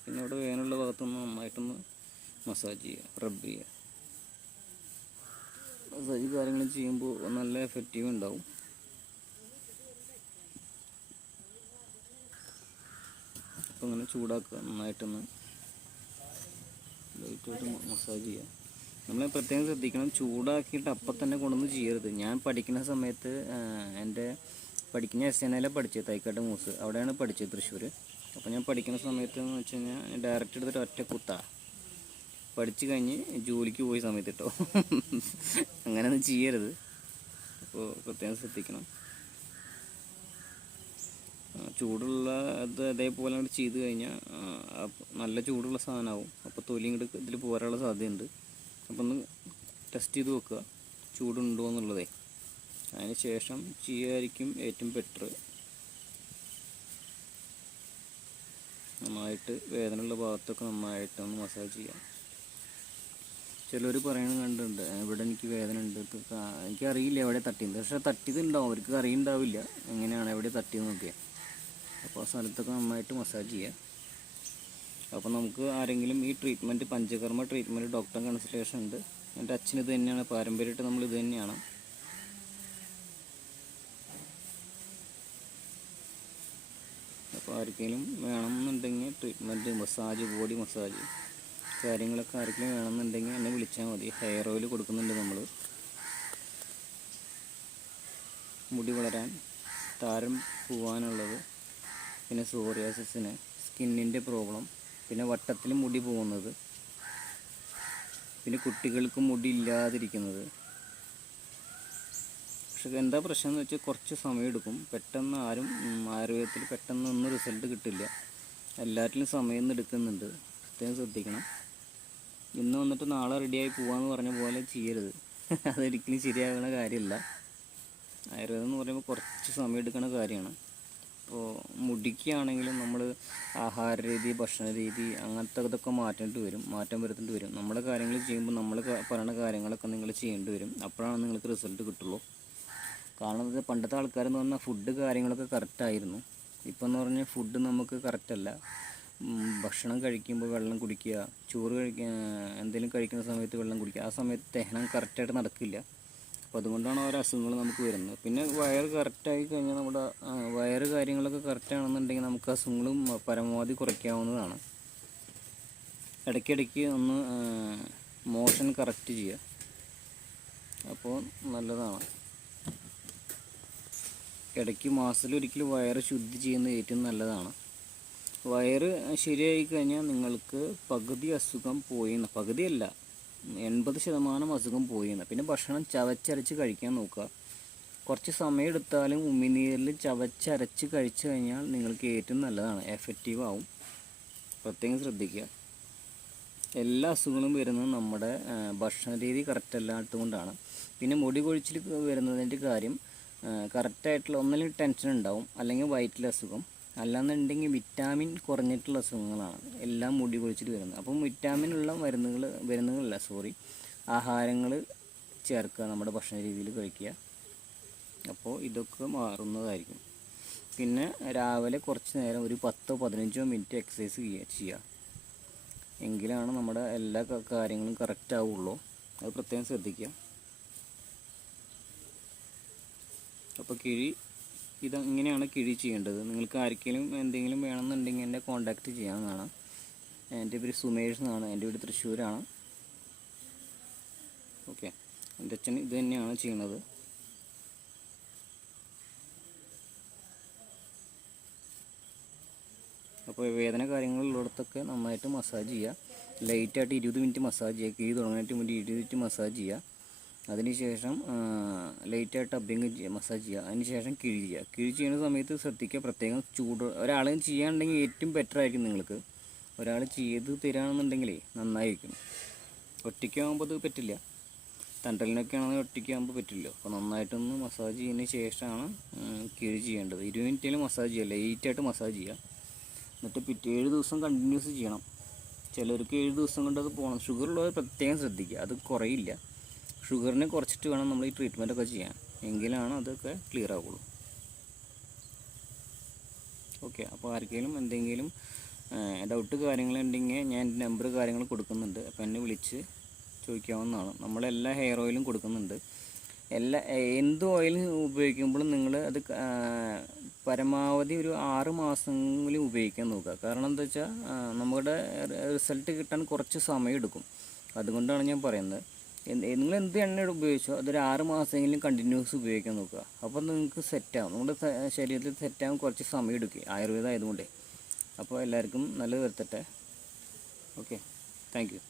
പിന്നെ അവിടെ വേദനയുള്ള ഭാഗത്തൊന്ന് നന്നായിട്ടൊന്ന് മസാജ് ചെയ്യുക, റബ്ബ് ചെയ്യുക. മസാജ് കാര്യങ്ങൾ ചെയ്യുമ്പോൾ നല്ല എഫക്റ്റീവ് ഉണ്ടാവും. അപ്പോൾ അങ്ങനെ ചൂടാക്കുക, നന്നായിട്ടൊന്ന് ലൈറ്റായിട്ട് മസാജ് ചെയ്യുക. നമ്മൾ പ്രത്യേകം ശ്രദ്ധിക്കണം, ചൂടാക്കിയിട്ട് അപ്പം തന്നെ കൊണ്ടൊന്ന് ചെയ്യരുത്. ഞാൻ പഠിക്കുന്ന സമയത്ത് എൻ്റെ പഠിക്കുന്ന SNL പഠിച്ചത്, തൈക്കാട്ട് മൂസ്, അവിടെയാണ് പഠിച്ചത്, തൃശ്ശൂർ. അപ്പോൾ ഞാൻ പഠിക്കുന്ന സമയത്ത് എന്ന് വെച്ച് കഴിഞ്ഞാൽ ഡയറക്റ്റ് എടുത്തിട്ട് ഒറ്റ കുത്താ പഠിച്ചു കഴിഞ്ഞ് ജോലിക്ക് പോയ സമയത്ത് കേട്ടോ. അങ്ങനെയൊന്നും ചെയ്യരുത്. അപ്പോൾ പ്രത്യേകം ശ്രദ്ധിക്കണം. ചൂടുള്ള അത് അതേപോലെ അങ്ങോട്ട് ചെയ്ത് കഴിഞ്ഞാൽ നല്ല ചൂടുള്ള സാധനമാവും. അപ്പോൾ തൊലി ഇങ്ങോട്ട് ഇതിൽ പോരാനുള്ള സാധ്യതയുണ്ട്. അപ്പോൾ ഒന്ന് ടെസ്റ്റ് ചെയ്ത് നോക്കുക ചൂടുണ്ടോ എന്നുള്ളതേ. അതിന് ശേഷം ചെയ്യുമായിരിക്കും ഏറ്റവും ബെറ്റർ. നന്നായിട്ട് വേദനയുള്ള ഭാഗത്തൊക്കെ നന്നായിട്ടൊന്ന് മസാജ് ചെയ്യാം. ചിലർ പറയുന്നത് കണ്ടിട്ടുണ്ട്, ഇവിടെ എനിക്ക് വേദന ഉണ്ട്, എനിക്കറിയില്ല എവിടെ തട്ടിയത്. പക്ഷേ തട്ടിയതുണ്ടാവും, അവർക്ക് അറിയുണ്ടാവില്ല എങ്ങനെയാണ് എവിടെ തട്ടിയെന്നൊക്കെ. അപ്പോൾ ആ സ്ഥലത്തൊക്കെ നന്നായിട്ട് മസാജ് ചെയ്യുക. അപ്പോൾ നമുക്ക് ആരെങ്കിലും ഈ treatment, panchakarma treatment, doctor consultation ഉണ്ട്. എൻ്റെ അച്ഛന് ഇത് തന്നെയാണ്, പാരമ്പര്യമായിട്ട് നമ്മൾ ഇത് തന്നെയാണ്. അപ്പോൾ ആർക്കെങ്കിലും വേണമെന്നുണ്ടെങ്കിൽ ട്രീറ്റ്മെൻറ്റ്, മസാജ്, ബോഡി മസാജ് കാര്യങ്ങളൊക്കെ ആർക്കെങ്കിലും വേണമെന്നുണ്ടെങ്കിൽ എന്നെ വിളിച്ചാൽ മതി. ഹെയർ ഓയിൽ കൊടുക്കുന്നുണ്ട് നമ്മൾ. മുടി വളരാൻ, താരം പോവാനുള്ളത്, പിന്നെ സോറിയാസിന്, സ്കിന്നിൻ്റെ പ്രോബ്ലം, പിന്നെ വട്ടത്തിൽ മുടി പോകുന്നത്, പിന്നെ കുട്ടികൾക്ക് മുടി ഇല്ലാതിരിക്കുന്നത്. പക്ഷെ എന്താ പ്രശ്നം എന്ന് വെച്ചാൽ കുറച്ച് സമയം എടുക്കും. പെട്ടെന്ന് ആരും ആയുർവേദത്തിൽ പെട്ടെന്നൊന്നും റിസൾട്ട് കിട്ടില്ല. എല്ലാറ്റിലും സമയം എടുക്കുന്നുണ്ട്. പ്രത്യേകം ശ്രദ്ധിക്കണം. ഇന്ന് വന്നിട്ട് നാളെ റെഡിയായി പോകാമെന്ന് പറഞ്ഞ പോലെ ചെയ്യരുത്. അതൊരിക്കലും ശരിയാകുന്ന കാര്യമല്ല. ആയുർവേദം എന്ന് പറയുമ്പോൾ കുറച്ച് സമയം എടുക്കുന്ന കാര്യമാണ്. അപ്പോൾ മുടിക്കാണെങ്കിലും നമ്മൾ ആഹാര രീതി, ഭക്ഷണ രീതി, അങ്ങനത്തെ ഇതൊക്കെ മാറ്റം വരുത്തേണ്ടി വരും. നമ്മുടെ കാര്യങ്ങൾ ചെയ്യുമ്പോൾ നമ്മൾ പറയുന്ന കാര്യങ്ങളൊക്കെ നിങ്ങൾ ചെയ്യേണ്ടി വരും. അപ്പോഴാണ് നിങ്ങൾക്ക് റിസൾട്ട് കിട്ടുള്ളൂ. കാരണം ഇത് പണ്ടത്തെ ആൾക്കാരെന്ന് പറഞ്ഞാൽ ഫുഡ് കാര്യങ്ങളൊക്കെ കറക്റ്റായിരുന്നു. ഇപ്പം എന്ന് പറഞ്ഞാൽ ഫുഡ് നമുക്ക് കറക്റ്റല്ല. ഭക്ഷണം കഴിക്കുമ്പോൾ വെള്ളം കുടിക്കുക, ചോറ് എന്തെങ്കിലും കഴിക്കുന്ന സമയത്ത് വെള്ളം കുടിക്കുക, ആ സമയത്ത് ദഹനം കറക്റ്റായിട്ട് നടക്കില്ല. അപ്പോൾ അതുകൊണ്ടാണ് ഓരോ അസുഖങ്ങൾ നമുക്ക് വരുന്നത്. പിന്നെ വയറ് കറക്റ്റായി കഴിഞ്ഞാൽ നമ്മുടെ വയറ് കാര്യങ്ങളൊക്കെ കറക്റ്റാണെന്നുണ്ടെങ്കിൽ നമുക്ക് അസുഖങ്ങളും പരമാവധി കുറയ്ക്കാവുന്നതാണ്. ഇടയ്ക്കിടയ്ക്ക് ഒന്ന് മോഷൻ കറക്റ്റ് ചെയ്യുക, അപ്പോൾ നല്ലതാണ്. ഇടയ്ക്ക് മാസത്തിലൊരിക്കൽ വയറ് ശുദ്ധി ചെയ്യുന്നത് ഏറ്റവും നല്ലതാണ്. വയറ് ശരിയായി കഴിഞ്ഞാൽ നിങ്ങൾക്ക് പകുതി അസുഖം പോയിന്ന്, പകുതിയല്ല 80% അസുഖം പോയിന്ന്. പിന്നെ ഭക്ഷണം ചവച്ചരച്ച് കഴിക്കാൻ നോക്കുക. കുറച്ച് സമയം എടുത്താലും ഉമിനീരിൽ ചവച്ചരച്ച് കഴിച്ചു കഴിഞ്ഞാൽ നിങ്ങൾക്ക് ഏറ്റവും നല്ലതാണ്, എഫക്റ്റീവ് ആവും. പ്രത്യേകം ശ്രദ്ധിക്കുക. എല്ലാ അസുഖങ്ങളും വരുന്നത് നമ്മുടെ ഭക്ഷണ രീതി കറക്റ്റ് അല്ലാത്തതുകൊണ്ടാണ്. പിന്നെ മുടി കൊഴിച്ചിൽ വരുന്നതിൻ്റെ കാര്യം കറക്റ്റായിട്ടുള്ള ഒന്നിലും ടെൻഷൻ ഉണ്ടാവും, അല്ലെങ്കിൽ വയറ്റിലെ അസുഖം, അല്ലാന്നുണ്ടെങ്കിൽ വിറ്റാമിൻ കുറഞ്ഞിട്ടുള്ള അസുഖങ്ങളാണ് എല്ലാം മുടി കൊഴിച്ചിൽ വരുന്നത്. അപ്പം വിറ്റാമിനുള്ള ആഹാരങ്ങൾ ചേർക്കുക, നമ്മുടെ ഭക്ഷണ രീതിയിൽ കഴിക്കുക. അപ്പോൾ ഇതൊക്കെ മാറുന്നതായിരിക്കും. പിന്നെ രാവിലെ കുറച്ച് നേരം ഒരു 10-15 മിനിറ്റ് എക്സസൈസ് ചെയ്യുക, എങ്കിലാണ് നമ്മുടെ എല്ലാ കാര്യങ്ങളും കറക്റ്റ് ആവുള്ളൂ. അത് പ്രത്യേകം ശ്രദ്ധിക്കുക. അപ്പോൾ ഇങ്ങനെയാണ് കിഴി ചെയ്യേണ്ടത്. നിങ്ങൾക്ക് ആർക്കെങ്കിലും എന്തെങ്കിലും വേണമെന്നുണ്ടെങ്കിൽ എന്നെ കോൺടാക്റ്റ് ചെയ്യാവുന്നതാണ്. എൻ്റെ പേര് സുമേഷ് എന്നാണ്, എൻ്റെ വീട് തൃശ്ശൂരാണ്. ഓക്കെ, എൻ്റെ അച്ഛൻ ഇത് തന്നെയാണ് ചെയ്യുന്നത്. അപ്പോൾ വേദന കാര്യങ്ങളുള്ളിടത്തൊക്കെ നന്നായിട്ട് മസാജ് ചെയ്യുക. ലൈറ്റായിട്ട് 20 മിനിറ്റ് മസാജ് ചെയ്യുക. കിഴി തുടങ്ങാനായിട്ട് വേണ്ടി 20 മിനിറ്റ് മസാജ് ചെയ്യുക. അതിനുശേഷം ലൈറ്റായിട്ട് അബ്ബിങ് മസാജ് ചെയ്യുക. അതിനുശേഷം കിഴി ചെയ്യുക. കിഴി ചെയ്യുന്ന സമയത്ത് ശ്രദ്ധിക്കുക, പ്രത്യേകം ചൂട് ഒരാളും ചെയ്യാനുണ്ടെങ്കിൽ ഏറ്റവും ബെറ്റർ ആയിരിക്കും. നിങ്ങൾക്ക് ഒരാൾ ചെയ്ത് തരാമെന്നുണ്ടെങ്കിലേ നന്നായിരിക്കും. ഒറ്റയ്ക്കാകുമ്പോൾ അത് പറ്റില്ല. തണ്ടലിനൊക്കെ ആണെങ്കിൽ ഒറ്റയ്ക്കാകുമ്പോൾ പറ്റില്ല. അപ്പോൾ നന്നായിട്ടൊന്ന് മസാജ് ചെയ്യുന്നതിന് ശേഷമാണ് കിഴി ചെയ്യേണ്ടത്. 20 മിനിറ്റിൽ മസാജ് ചെയ്യുക, ലൈറ്റായിട്ട് മസാജ് ചെയ്യുക. എന്നിട്ട് 7 ദിവസം കണ്ടിന്യൂസ് ചെയ്യണം. ചിലർക്ക് 7 ദിവസം കൊണ്ട് അത് പോകണം. ഷുഗറുള്ളവർ പ്രത്യേകം ശ്രദ്ധിക്കുക, അത് കുറയില്ല. ഷുഗറിനെ കുറച്ചിട്ട് വേണം നമ്മൾ ഈ ട്രീറ്റ്മെൻറ്റൊക്കെ ചെയ്യാൻ, എങ്കിലാണ് അതൊക്കെ ക്ലിയർ ആവുള്ളൂ. ഓക്കെ, അപ്പോൾ ആർക്കെങ്കിലും എന്തെങ്കിലും ഡൗട്ട് കാര്യങ്ങളുണ്ടെങ്കിൽ ഞാൻ നമ്പർ കാര്യങ്ങൾ കൊടുക്കുന്നുണ്ട്. അപ്പോൾ എന്നെ വിളിച്ച് ചോദിക്കാവുന്നതാണ്. നമ്മളെല്ലാ ഹെയർ ഓയിലും കൊടുക്കുന്നുണ്ട്. എന്ത് ഓയിൽ ഉപയോഗിക്കുമ്പോഴും നിങ്ങൾ അത് പരമാവധി ഒരു 6 മാസമെങ്കിലും ഉപയോഗിക്കാൻ നോക്കുക. കാരണം എന്താ വെച്ചാൽ നമ്മുടെ റിസൾട്ട് കിട്ടാൻ കുറച്ച് സമയം എടുക്കും. അതുകൊണ്ടാണ് ഞാൻ പറയുന്നത്, നിങ്ങൾ എന്ത് എണ്ണ ഉപയോഗിച്ചോ അതൊരു 6 മാസമെങ്കിലും കണ്ടിന്യൂസ് ഉപയോഗിക്കാൻ നോക്കുക. അപ്പോൾ നിങ്ങൾക്ക് സെറ്റാകും. നമ്മുടെ ശരീരത്തിൽ സെറ്റാകാൻ കുറച്ച് സമയം എടുക്കും, ആയുർവേദം ആയതുകൊണ്ട്. അപ്പോൾ എല്ലാവർക്കും നല്ലത് വരുത്തട്ടെ. Okay, thank you.